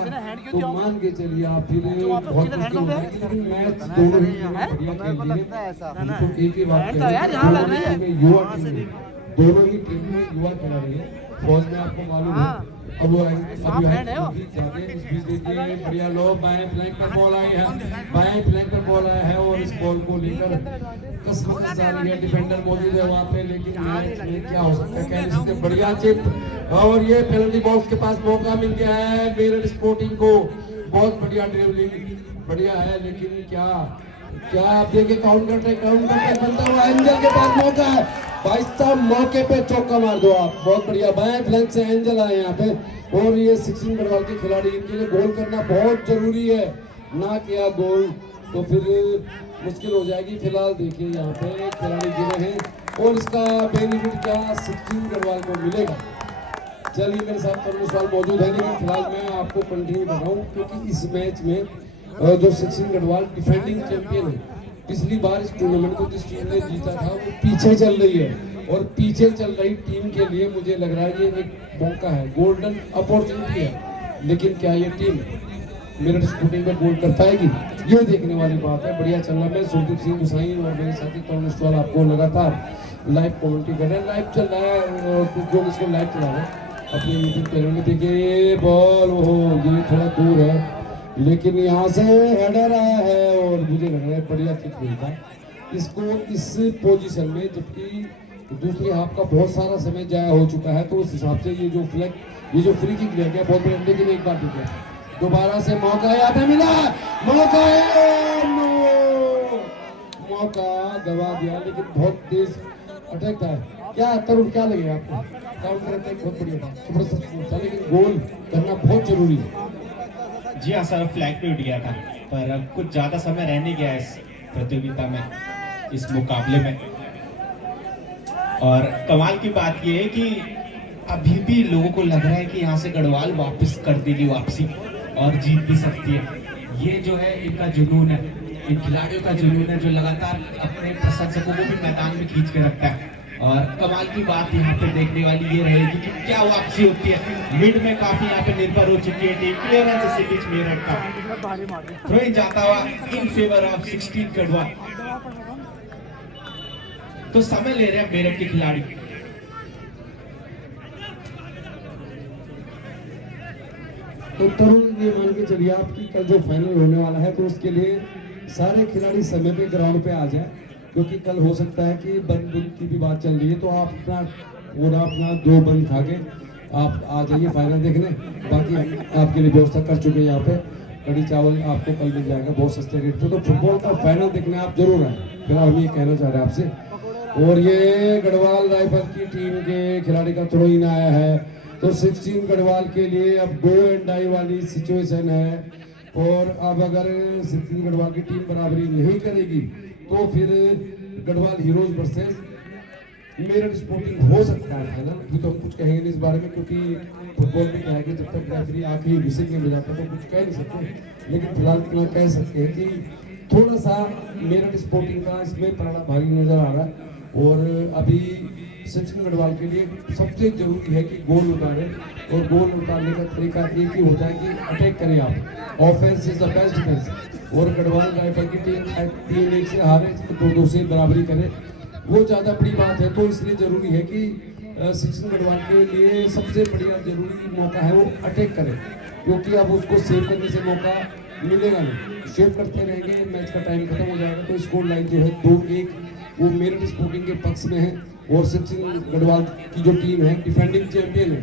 तो मान के चलिए आप फिर बहुत मुश्किल हो जाएगी। लेकिन मैच दोनों ही बढ़िया खेल रही है। तो एक ही बात है, युवा टीम, दोनों ही टीम में युवा खिलाड़ी है। फौज में आपको मालूम है अब वो बढ़िया लो बाएं फ्लैंक पर बॉल आई है, बाएं फ्लैंक पर बॉल आया है और इस बॉल को लेकर कसमत जा रही है। डिफेंडर मौजूद है वहाँ पे, लेकिन मैच में क्या हो सकता है, कैलिस ने बढ़िया चिप और ये पेनल्टी बॉक्स के पास मौका मिल गया है मेरठ स्पोर्टिंग को। बहुत बढ़िया ड्रिबलिंग बढ़िया है, लेकिन क्या आप देखिए काउंटर बनता हुआ एंजल के पास मौका है भाई साहब, मौके पे चौका मार दो आप। बहुत बढ़िया बाएं फ्लैंक से एंजल आए यहाँ पे, और ये सचिन गढ़वाल के खिलाड़ी, इनके लिए गोल करना बहुत जरूरी है। ना किया गोल तो फिर मुश्किल हो जाएगी। फिलहाल देखिए यहाँ पे खिलाड़ी गिरे हैं और इसका बेनिफिट क्या सचिन गढ़वाल को मिलेगा। चलिए मेरे साथ तरुण सवाल मौजूद है, लेकिन फिलहाल मैं आपको कंटिन्यू कर रहा हूँ क्योंकि इस मैच में जो सचिन गढ़वाल डिफेंडिंग चैंपियन है, पिछली बार इस टूर्नामेंट को जिस टीम ने जीता था वो पीछे चल रही है, और पीछे चल रही टीम के लिए मुझे लग रहा है ये एक मौका है, गोल्डन अपॉर्चुनिटी है। लेकिन क्या ये टीम मेरठ स्पोर्टिंग में गोल कर पाएगी, ये देखने वाली बात है। बढ़िया चल रहा है। मैं सुरदीप सिंह गुसाई और मेरे साथी तरुण सवाल आपको लगातार लाइव कमेंट्री कर रहे हैं। लाइव चल रहा है, कुछ लोग इसको लाइव चला रहे हैं अपने यूट्यूब चैनल में। देखिए बॉल ये थोड़ा दूर है, लेकिन यहाँ से हेडर आया है और मुझे लग रहा है बढ़िया किक हुई था इसको इस पोजीशन में, जबकि दूसरे हाफ का बहुत सारा समय जाया हो चुका है। तो उस हिसाब से ये जो फ्री किक ले गया बहुत बढ़िया। लेकिन एक बार ठीक है, दोबारा से मौका यहाँ पे मिला, मौका गवा दिया, लेकिन बहुत तेज अटैक था। क्या तरुण क्या लगेगा आपको? काउंटर अटैक बहुत बढ़िया था, जबरदस्त था, लेकिन गोल करना बहुत जरूरी है। जी हाँ सर, फ्लैग पे उठ गया था, पर अब कुछ ज्यादा समय रह नहीं गया इस प्रतियोगिता में, इस मुकाबले में। और कमाल की बात यह है कि अभी भी लोगों को लग रहा है कि यहाँ से गढ़वाल वापस कर देगी वापसी और जीत भी सकती है। ये जो है इनका जुनून है, इन खिलाड़ियों का जुनून है, जो लगातार अपने प्रशंसकों को भी मैदान में खींच के रखता है। और कमाल की बात यहाँ पे देखने वाली ये रहेगी कि क्या वापसी होती है। मिड में काफी यहाँ पे निर्भर हो चुकी है टीम। क्लियरेंस से बीच मेरठ का थ्रो इन जाता हुआ इन फेवर ऑफ 16 गढ़वाल। तो समय ले रहे हैं मेरठ के खिलाड़ी। तो तरुण ये मान के चलिए आपकी कल जो फाइनल होने वाला है, तो उसके लिए सारे खिलाड़ी समय पे ग्राउंड पे आ जाए, क्योंकि कल हो सकता है कि बंद की भी बात चल रही है। तो आप अपना जो बंद खा के आप आ जाइए फाइनल देखने। बाकी हम आपके लिए व्यवस्था कर चुके हैं, यहाँ पे कड़ी चावल आपको कल मिल जाएगा बहुत सस्ते रेट पे। तो फुटबॉल का फाइनल देखने आप जरूर आए। फिलहाल हम ये कहना चाह रहे हैं आपसे। और ये गढ़वाल राइफल की टीम के खिलाड़ी का थ्रो इन आया है। तो 16 गढ़वाल के लिए अब गो एंड डाई वाली सिचुएशन है, और अब अगर 16 गढ़वाल की टीम बराबरी नहीं करेगी तो फिर Garhwal heroes versus Meerut sporting हो सकता है ना। अभी तो हम कुछ कहेंगे नहीं इस बारे में, क्योंकि फुटबॉल में क्या है कि जब तक रेफरी आखिरी विसिल में बजाता तो कुछ कह नहीं सकते, लेकिन फिलहाल इतना कह सकते हैं कि थोड़ा सा मेरठ स्पोर्टिंग का इसमें पलड़ा भारी नजर आ रहा है। और अभी सचिन गढ़वाल के लिए सबसे जरूरी है कि गोल उतारे, और गोल उतारने का तरीका एक ही होता है कि अटैक करें आप, offence is the best defence. और गढ़वाल राइफल की टीम 3-1 से हारे, 2-2 से बराबरी करे, वो ज़्यादा बड़ी बात है। तो इसलिए जरूरी है कि सचिन गढ़वाल के लिए सबसे बढ़िया जरूरी मौका है वो अटैक करे, क्योंकि अब उसको सेव करने से मौका मिलेगा नहीं। सेव करते रहेंगे मैच का टाइम खत्म हो जाएगा, तो स्कोर लाइन जो है 2-1 वो मेरठ स्पोर्टिंग के पक्ष में है। और सचिन गढ़वाल की जो टीम है डिफेंडिंग चैंपियन है,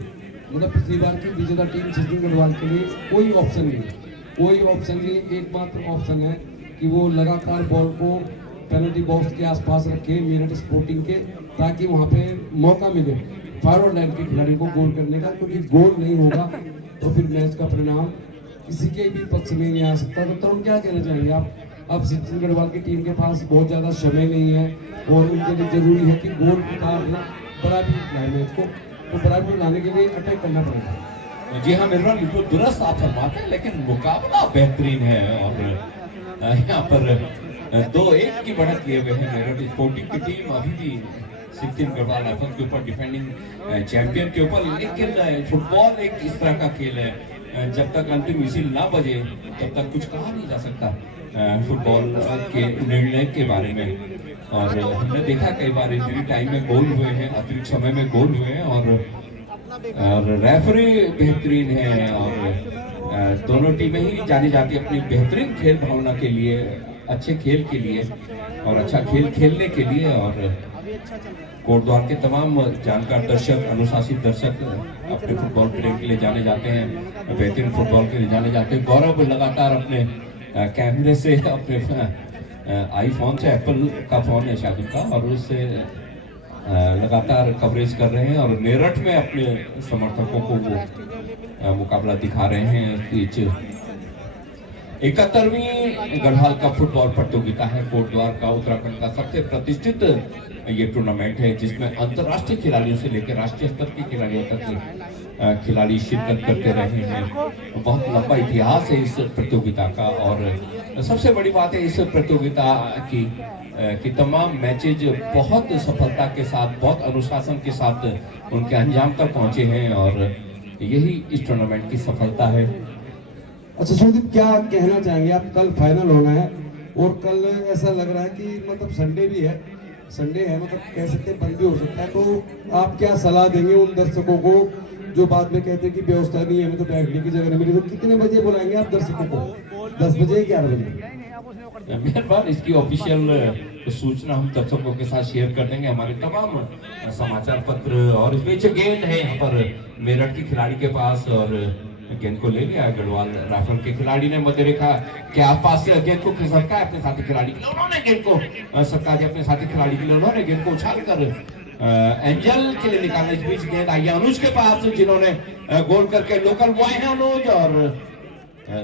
मतलब पिछली बार की विजेता टीम सचिन गढ़वाल के लिए कोई ऑप्शन नहीं है, कोई ऑप्शन नहीं। एकमात्र ऑप्शन है कि वो लगातार बॉल को पेनल्टी बॉक्स के आसपास रखे मेरठ स्पोर्टिंग के, ताकि वहाँ पे मौका मिले फॉरवर्ड लाइन के खिलाड़ी को गोल करने का, क्योंकि गोल नहीं होगा तो फिर मैच का परिणाम किसी के भी पक्ष में नहीं आ सकता। तो तरुण क्या कहना चाहेंगे आप? अब सचिन गढ़वाल की टीम के पास बहुत ज़्यादा समय नहीं है, और उनके लिए जरूरी है कि गोल उतारना, बराबरी लाए मैच को, तो बराबरी लाने के लिए अटैक करना पड़ेगा। जी हाँ मेरा बिल्कुल दुरुस्त आप फरमाते हैं, लेकिन मुकाबला बेहतरीन है। और यहाँ पर 2-1 की बढ़त लिए हुए हैं मेरठ स्पोर्टिंग की टीम, अभी भी 16 गढ़वाल राइफल के ऊपर डिफेंडिंग चैंपियन के ऊपर। लेकिन फुटबॉल एक इस तरह का खेल है, जब तक अंतिम विसिल ना बजे तब तक कुछ कहा नहीं जा सकता फुटबॉल के निर्णय के बारे में। और हमने देखा कई बार इंजरी टाइम में गोल हुए हैं, अतिरिक्त समय में गोल हुए हैं, और रेफरी बेहतरीन है। और दोनों टीमें ही जानी जाती है अपनी बेहतरीन खेल भावना के लिए, अच्छे खेल के लिए और अच्छा खेल खेलने के लिए। और कोटद्वार के तमाम जानकार दर्शक, अनुशासित दर्शक अपने फुटबॉल प्रेम के लिए जाने जाते हैं, बेहतरीन फुटबॉल के लिए जाने जाते हैं। गौरव लगातार अपने कैमरे से, अपने आईफोन से, एप्पल का फोन है शायद उनका, और उससे लगातार कवरेज कर रहे हैं, और मेरठ में अपने समर्थकों को वो मुकाबला दिखा रहे हैं। बीच 71वीं गढ़वाल का फुटबॉल प्रतियोगिता है कोटद्वार का, उत्तराखंड का सबसे प्रतिष्ठित ये टूर्नामेंट है, जिसमें अंतर्राष्ट्रीय खिलाड़ियों से लेकर राष्ट्रीय स्तर के खिलाड़ियों तक खिलाड़ी शिरकत करते रहे हैं। बहुत लंबा इतिहास है इस प्रतियोगिता का, और सबसे बड़ी बात है इस प्रतियोगिता की कि तमाम मैचेज बहुत सफलता के साथ, बहुत अनुशासन के साथ उनके अंजाम तक पहुंचे हैं, और यही इस टूर्नामेंट की सफलता है। अच्छा सुदीप, क्या कहना चाहेंगे आप? कल फाइनल होना है, और कल ऐसा लग रहा है कि मतलब संडे भी है, संडे है मतलब कह सकते हैं बंद भी हो सकता है, तो आप क्या सलाह देंगे उन दर्शकों को जो बाद में कहते हैं कि व्यवस्था नहीं है, हमें तो बैठने की जगह नहीं मिली? तो कितने बजे बुलाएंगे आप दर्शकों को? 10 बजे, 11 बजे? मेहरबान, इसकी ऑफिशियल सूचना हम दर्शकों के साथ शेयर कर देंगे, हमारे तमाम समाचार पत्र। और इस बीच गेंद है यहाँ पर मेरठ के खिलाड़ी के पास, और गेंद को ले लिया गढ़वाल राइफल के खिलाड़ी ने मध्य रेखा के आसपास से गेंद को खिसका है अपने साथी खिलाड़ी के लिए, उन्होंने गेंद को सरका दिया अपने साथी खिलाड़ी के लिए, उन्होंने गेंद को उछाल कर एंजल के लिए निकालने। इस बीच गेंद आई अनुज के पास, जिन्होंने गोल करके लोकल बॉय है अनुज, और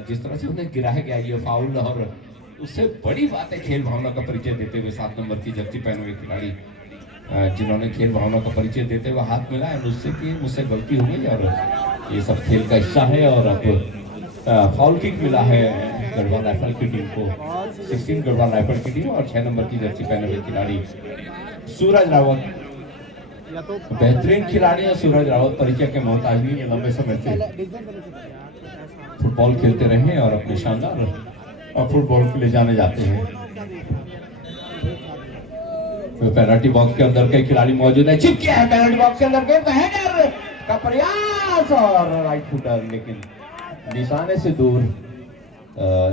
जिस तरह से उन्हें गिराया गया ये फाउल, और उससे बड़ी बात है खेल भावना का परिचय देते हुए 7 नंबर की जर्सी पहने हुए खिलाड़ी, जिन्होंने खेल भावना का परिचय देते हुए हाथ मिलाया मुझसे कि मुझसे गलती हो गई, और ये सब खेल का हिस्सा है। और अब फाउल किक मिला है गढ़वाल राइफल की टीम को, 16 गढ़वाल राइफल की टीम, और 6 नंबर की जर्सी पहने हुए खिलाड़ी सूरज रावत, बेहतरीन खिलाड़ी है सूरज रावत, परिचय के मोहताज भी लंबे समय से फुटबॉल खेलते रहे और अपने शानदार और फुटबॉल के लिए जाने जाते हैं। तो पेनल्टी बॉक्स के अंदर के खिलाड़ी मौजूद है, चिपके हैं पेनल्टी बॉक्स के अंदर के, हेडर का प्रयास और राइट फुटर, लेकिन निशाने से दूर।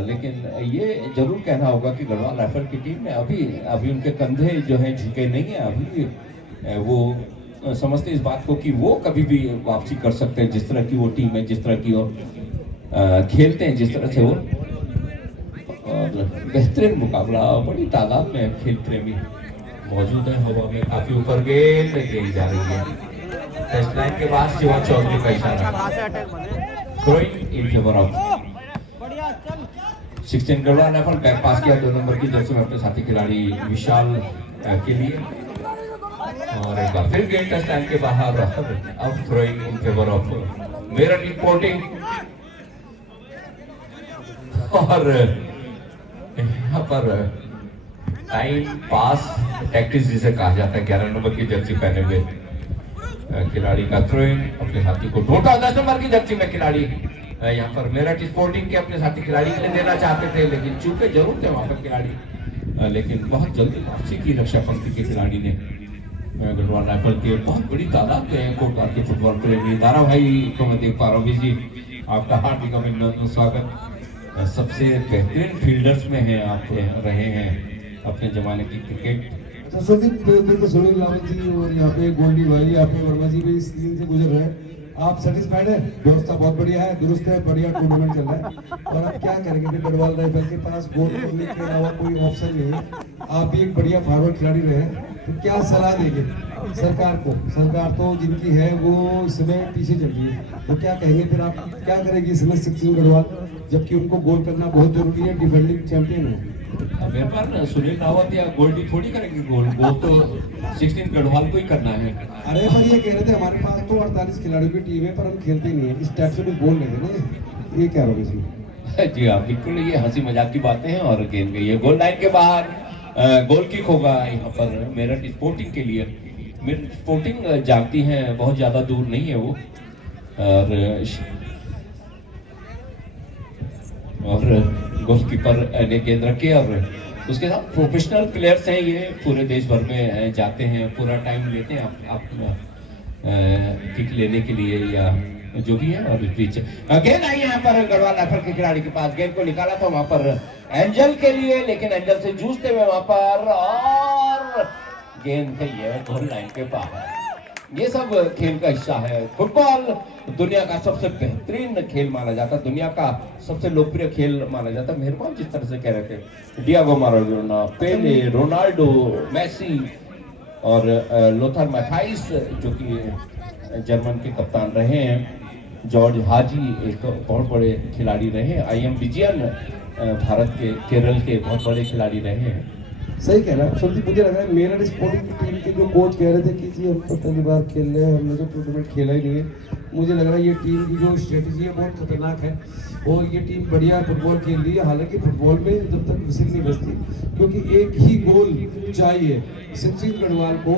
लेकिन ये जरूर कहना होगा कि गढ़वाल राइफल की टीम में अभी उनके कंधे जो हैं झुके नहीं है, अभी वो समझते इस बात को कि वो कभी भी वापसी कर सकते हैं, जिस तरह की वो टीम है, जिस तरह की वो खेलते हैं, जिस तरह से वो, और बेहतरीन मुकाबला, बड़ी तादाद में खेल प्रेमी मौजूद है हवा में काफी ऊपर गेंद जा रही है टेस्ट लाइन के बाद शिवा चौधरी का इशारा throwing in favour of 16 Garhwal rifle back पास किया 2 नंबर की जर्सी में अपने साथी खिलाड़ी विशाल के लिए और एक बार फिर गेंद टेस्ट लाइन के बाहर अब throwing in favour of Meerut reporting और यहाँ पर टाइम पास टैक्टिस जिसे कहा जाता है 11 नंबर की जर्सी पहने हुए खिलाड़ी का थ्रोइंग अपने साथी को ढूंढा 10 नंबर की जर्सी में खिलाड़ी यहाँ पर मेरठ स्पोर्टिंग के अपने साथी खिलाड़ी के लिए देना चाहते थे लेकिन चूके जरूर थे वहां पर खिलाड़ी लेकिन बहुत जल्दी वापसी की रक्षा पंक्ति के खिलाड़ी ने गढ़वाल राइफल के बहुत बड़ी तादाद के कोटवार के फुटबॉल प्रेमी दारा भाई को मैं देख पा रहा हूँ जी आपका हार्दिक अभिनंदन स्वागत सबसे बेहतरीन फील्डर्स में है आप रहे हैं अपने जमाने की क्रिकेट अच्छा संदीप सुनील रावत जी और यहाँ पे गोल्डी भाई यहाँ पे वर्मा जी भी इस दिन से गुजर रहे हैं आप सेटिस्फाइड है व्यवस्था बहुत बढ़िया है दुरुस्त है बढ़िया टूर्नामेंट चल रहा है और आप क्या करेंगे फिर गढ़वाल राइफल के पास गोल करने के अलावा कोई ऑप्शन नहीं है आप भी एक बढ़िया फॉरवर्ड खिलाड़ी रहे तो क्या सलाह देंगे सरकार को सरकार तो जिनकी है वो इस समय पीछे चल रही है तो क्या कहेंगे फिर आप क्या करेंगे इस समय 16 गढ़वाल जबकि उनको गोल करना बहुत जरूरी है डिफेंडिंग चैंपियन है मेरे पर सुनील रावत या गोल्डी थोड़ी करेंगे गोल तो 16 गढ़वाल को ही करना है अरे पर ये कह रहे थे हमारे पास तो 48 खिलाड़ियों की टीम है पर हम खेलते नहीं है इस टाइप से भी बोल रहे थे ना ये क्या रहा इसमें जी हाँ बिल्कुल ये हंसी मजाक की बातें हैं और गेंद गई है गोल लाइन के बाहर गोल किक होगा यहाँ पर मेरठ स्पोर्टिंग के लिए मेरठ स्पोर्टिंग जाती है बहुत ज्यादा दूर नहीं है वो और गोलकीपर ने गेंद रखी और उसके साथ प्रोफेशनल प्लेयर्स हैं ये पूरे देश भर में जाते हैं पूरा टाइम लेते हैं आप किक लेने के लिए या जो भी है और इस बीच गेंद आई यहाँ पर गढ़वाल राइफल के खिलाड़ी के पास गेंद को निकाला था वहां पर एंजल के लिए लेकिन एंजल से जूझते हुए वहां पर और गेंद गई है गोल लाइन के बाहर ये सब खेल का हिस्सा है फुटबॉल दुनिया का सबसे बेहतरीन खेल माना जाता है दुनिया का सबसे लोकप्रिय खेल माना जाता है मेहरबान जिस तरह से कह रहे थे डियागो माराडोना पेले रोनाल्डो मेसी और लोथर मैथाइस जो कि जर्मन के कप्तान रहे हैं जॉर्ज हाजी एक बहुत बड़े खिलाड़ी रहे हैं IM विजयन भारत के केरल के बहुत बड़े खिलाड़ी रहे हैं सही कह रहा है संदीप मुझे लग रहा है मेरठ स्पोर्टिंग टीम के जो कोच कह रहे थे कि जी हम तो पहली बार खेल रहे हैं हमने तो टूर्नामेंट खेला ही नहीं है मुझे लग रहा है ये टीम की जो स्ट्रेटजी है बहुत खतरनाक है और ये टीम बढ़िया फुटबॉल खेल रही है हालांकि फुटबॉल में जब तक विसिल नहीं बजती क्योंकि एक ही गोल चाहिए 16 गढ़वाल को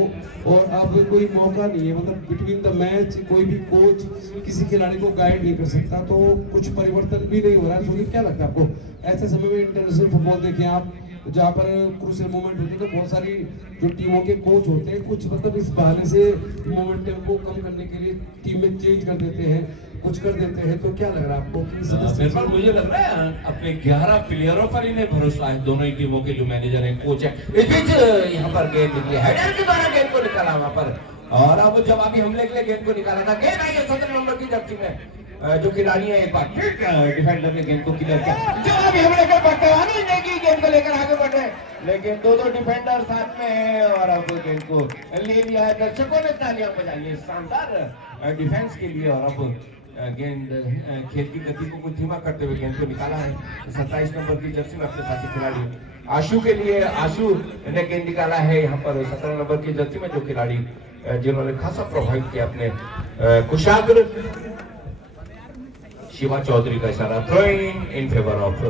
और अब कोई मौका नहीं है मतलब बिटवीन द मैच कोई भी कोच किसी खिलाड़ी को गाइड नहीं कर सकता तो कुछ परिवर्तन भी नहीं हो रहा है सुनील क्या लगता है आपको ऐसे समय में इंटरनेशनल फुटबॉल देखें आप जहाँ पर क्रूशियल मोमेंट होते हैं तो बहुत सारी जो टीमों के कोच होते हैं कुछ मतलब इस बहाने से मोमेंटम को कम करने के लिए टीम में चेंज कर देते हैं कुछ कर देते हैं तो क्या लग रहा है आपको कि मुझे लग रहा है अपने 11 प्लेयरों पर इन्हें भरोसा है दोनों ही टीमों के जो मैनेजर हैं कोच है इस बीच यहाँ पर गेंद निकली हेडर के द्वारा गेंद को निकाला वहां पर और अब जवाबी हमले के लिए गेंद को निकाला था गेंद आई है 17 नंबर की जर्सी में जो खिलाड़ी है एक बार फिर डिफेंडर ने गेंद को क्लियर किया जवाबी हमले के पटवानी नेगी गेंद को लेकर आगे बढ़े लेकिन दो डिफेंडर साथ में है और अब गेंद को ले लिया है दर्शकों ने तालियां बजाई है शानदार डिफेंस के लिए और अब गेंद खेल की गति को कुछ धीमा करते हुए गेंद को निकाला है 27 नंबर की जर्सी में अपने साथी खिलाड़ी आशु के लिए आशु ने गेंद निकाला है यहाँ पर 17 नंबर की जर्सी में जो खिलाड़ी जिन्होंने खासा प्रभावित किया अपने कुशाग्र शिवा चौधरी का इशारा थ्रोइंग इन फेवर ऑफ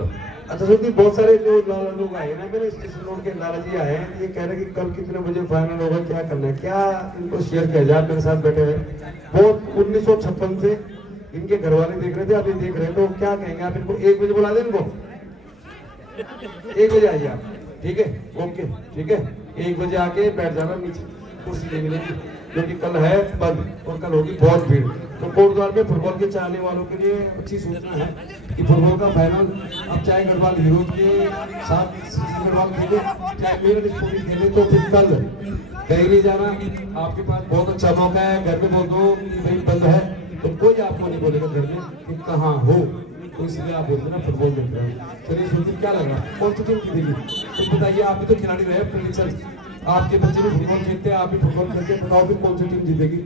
अच्छा सुनती बहुत सारे जो लोग आए ना मेरे स्टेशन रोड के लाला जी आए हैं ये कह रहे हैं कि कल कितने बजे फाइनल होगा क्या करना है क्या इनको शेयर किया जाए मेरे साथ बैठे हुए बहुत 1956 से इनके घर वाले देख रहे थे अभी देख रहे हैं तो क्या कहेंगे आप इनको 1 बजे बुला दें इनको 1 बजे आइए आप ठीक है ओके ठीक है 1 बजे आके बैठ जाना नीचे कुर्सी ले मिलेगी क्योंकि कल है बंद और कल होगी बहुत भीड़ तो कोटद्वार में फुटबॉल के चाहने वालों के लिए अच्छी सूचना है कि फुटबॉल का फाइनल अब चाहे गढ़वाल हीरोज के साथ गढ़वाल खेले चाहे मेरठ स्पोर्टिंग खेले तो फिर कल कहीं नहीं जाना आपके पास बहुत अच्छा मौका है घर में बोल दो कि भाई बंद है तो कोई आपको नहीं बोलेगा घर में कि कहाँ हो तो इसलिए आप बोलते ना फुटबॉल देख रहे हो चलिए सुनते क्या लग रहा है कौन सी टीम जीतेगी तो बताइए आप भी तो खिलाड़ी रहे प्रेडिक्शन आपके बच्चे भी फुटबॉल खेलते हैं, आप भी फुटबॉल खेलते हैं, बताओ फिर कौन सी टीम जीतेगी?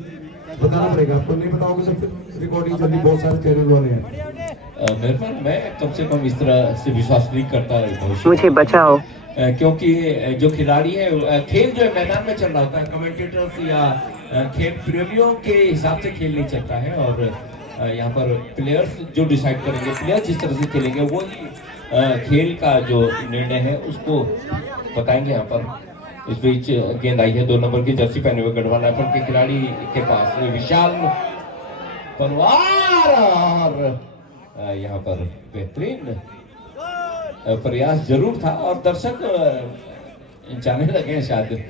बताना पड़ेगा आपको, नहीं बताओगे तो फिर रिकॉर्डिंग चल रही, बहुत सारे चैनल वाले हैं। मेरे पर मैं कम से कम इस तरह से विश्वास नहीं करता भविष्य मुझे में। बचाओ। क्योंकि जो खिलाड़ी है, खेल जो है मैदान में चल रहा होता है, कमेंटेटर्स या खेल प्रेमियों के हिसाब से खेल नहीं चलता है। और यहाँ पर प्लेयर्स जो डिसाइड करेंगे, प्लेयर्स जिस तरह से खेलेंगे वो ही खेल का जो निर्णय है उसको बताएंगे। यहाँ पर इस बीच गेंद आई है 2 नंबर की जर्सी पहने हुए गढ़वाल राइफल के खिलाड़ी के पास, विशाल पनवार, और यहाँ पर बेहतरीन प्रयास जरूर था और दर्शक जाने लगे हैं शायद।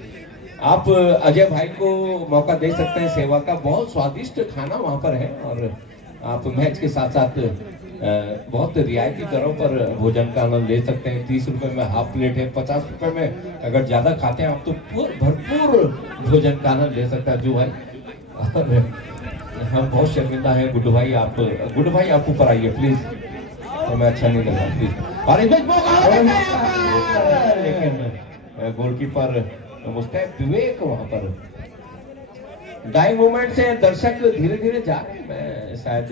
आप अजय भाई को मौका दे सकते हैं, सेवा का बहुत स्वादिष्ट खाना वहां पर है और आप मैच के साथ साथ बहुत रियायती दरों पर भोजन का आनंद ले सकते हैं। 30 रुपए में हाफ प्लेट है, 50 रुपए में अगर ज्यादा खाते हैं आप तो भरपूर भोजन का आनंद ले सकता है जो भाई। और हम बहुत शर्मिंदा है गुड्डू भाई, आप ऊपर आइए प्लीज, तो मैं अच्छा नहीं लग रहा प्लीज। और इसमें लेकिन गोलकीपर मुस्तैद विवेक वहां पर डाइंग मूवमेंट से दर्शक धीरे धीरे जा रहे हैं। मैं शायद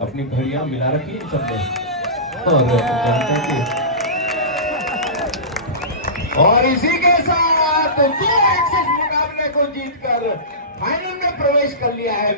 अपनी घड़ियां मिला रखी इन सब में और जानते हैं कि और इसी के साथ 2 एक्सिस मुकाबले को जीतकर फाइनल में प्रवेश कर लिया है।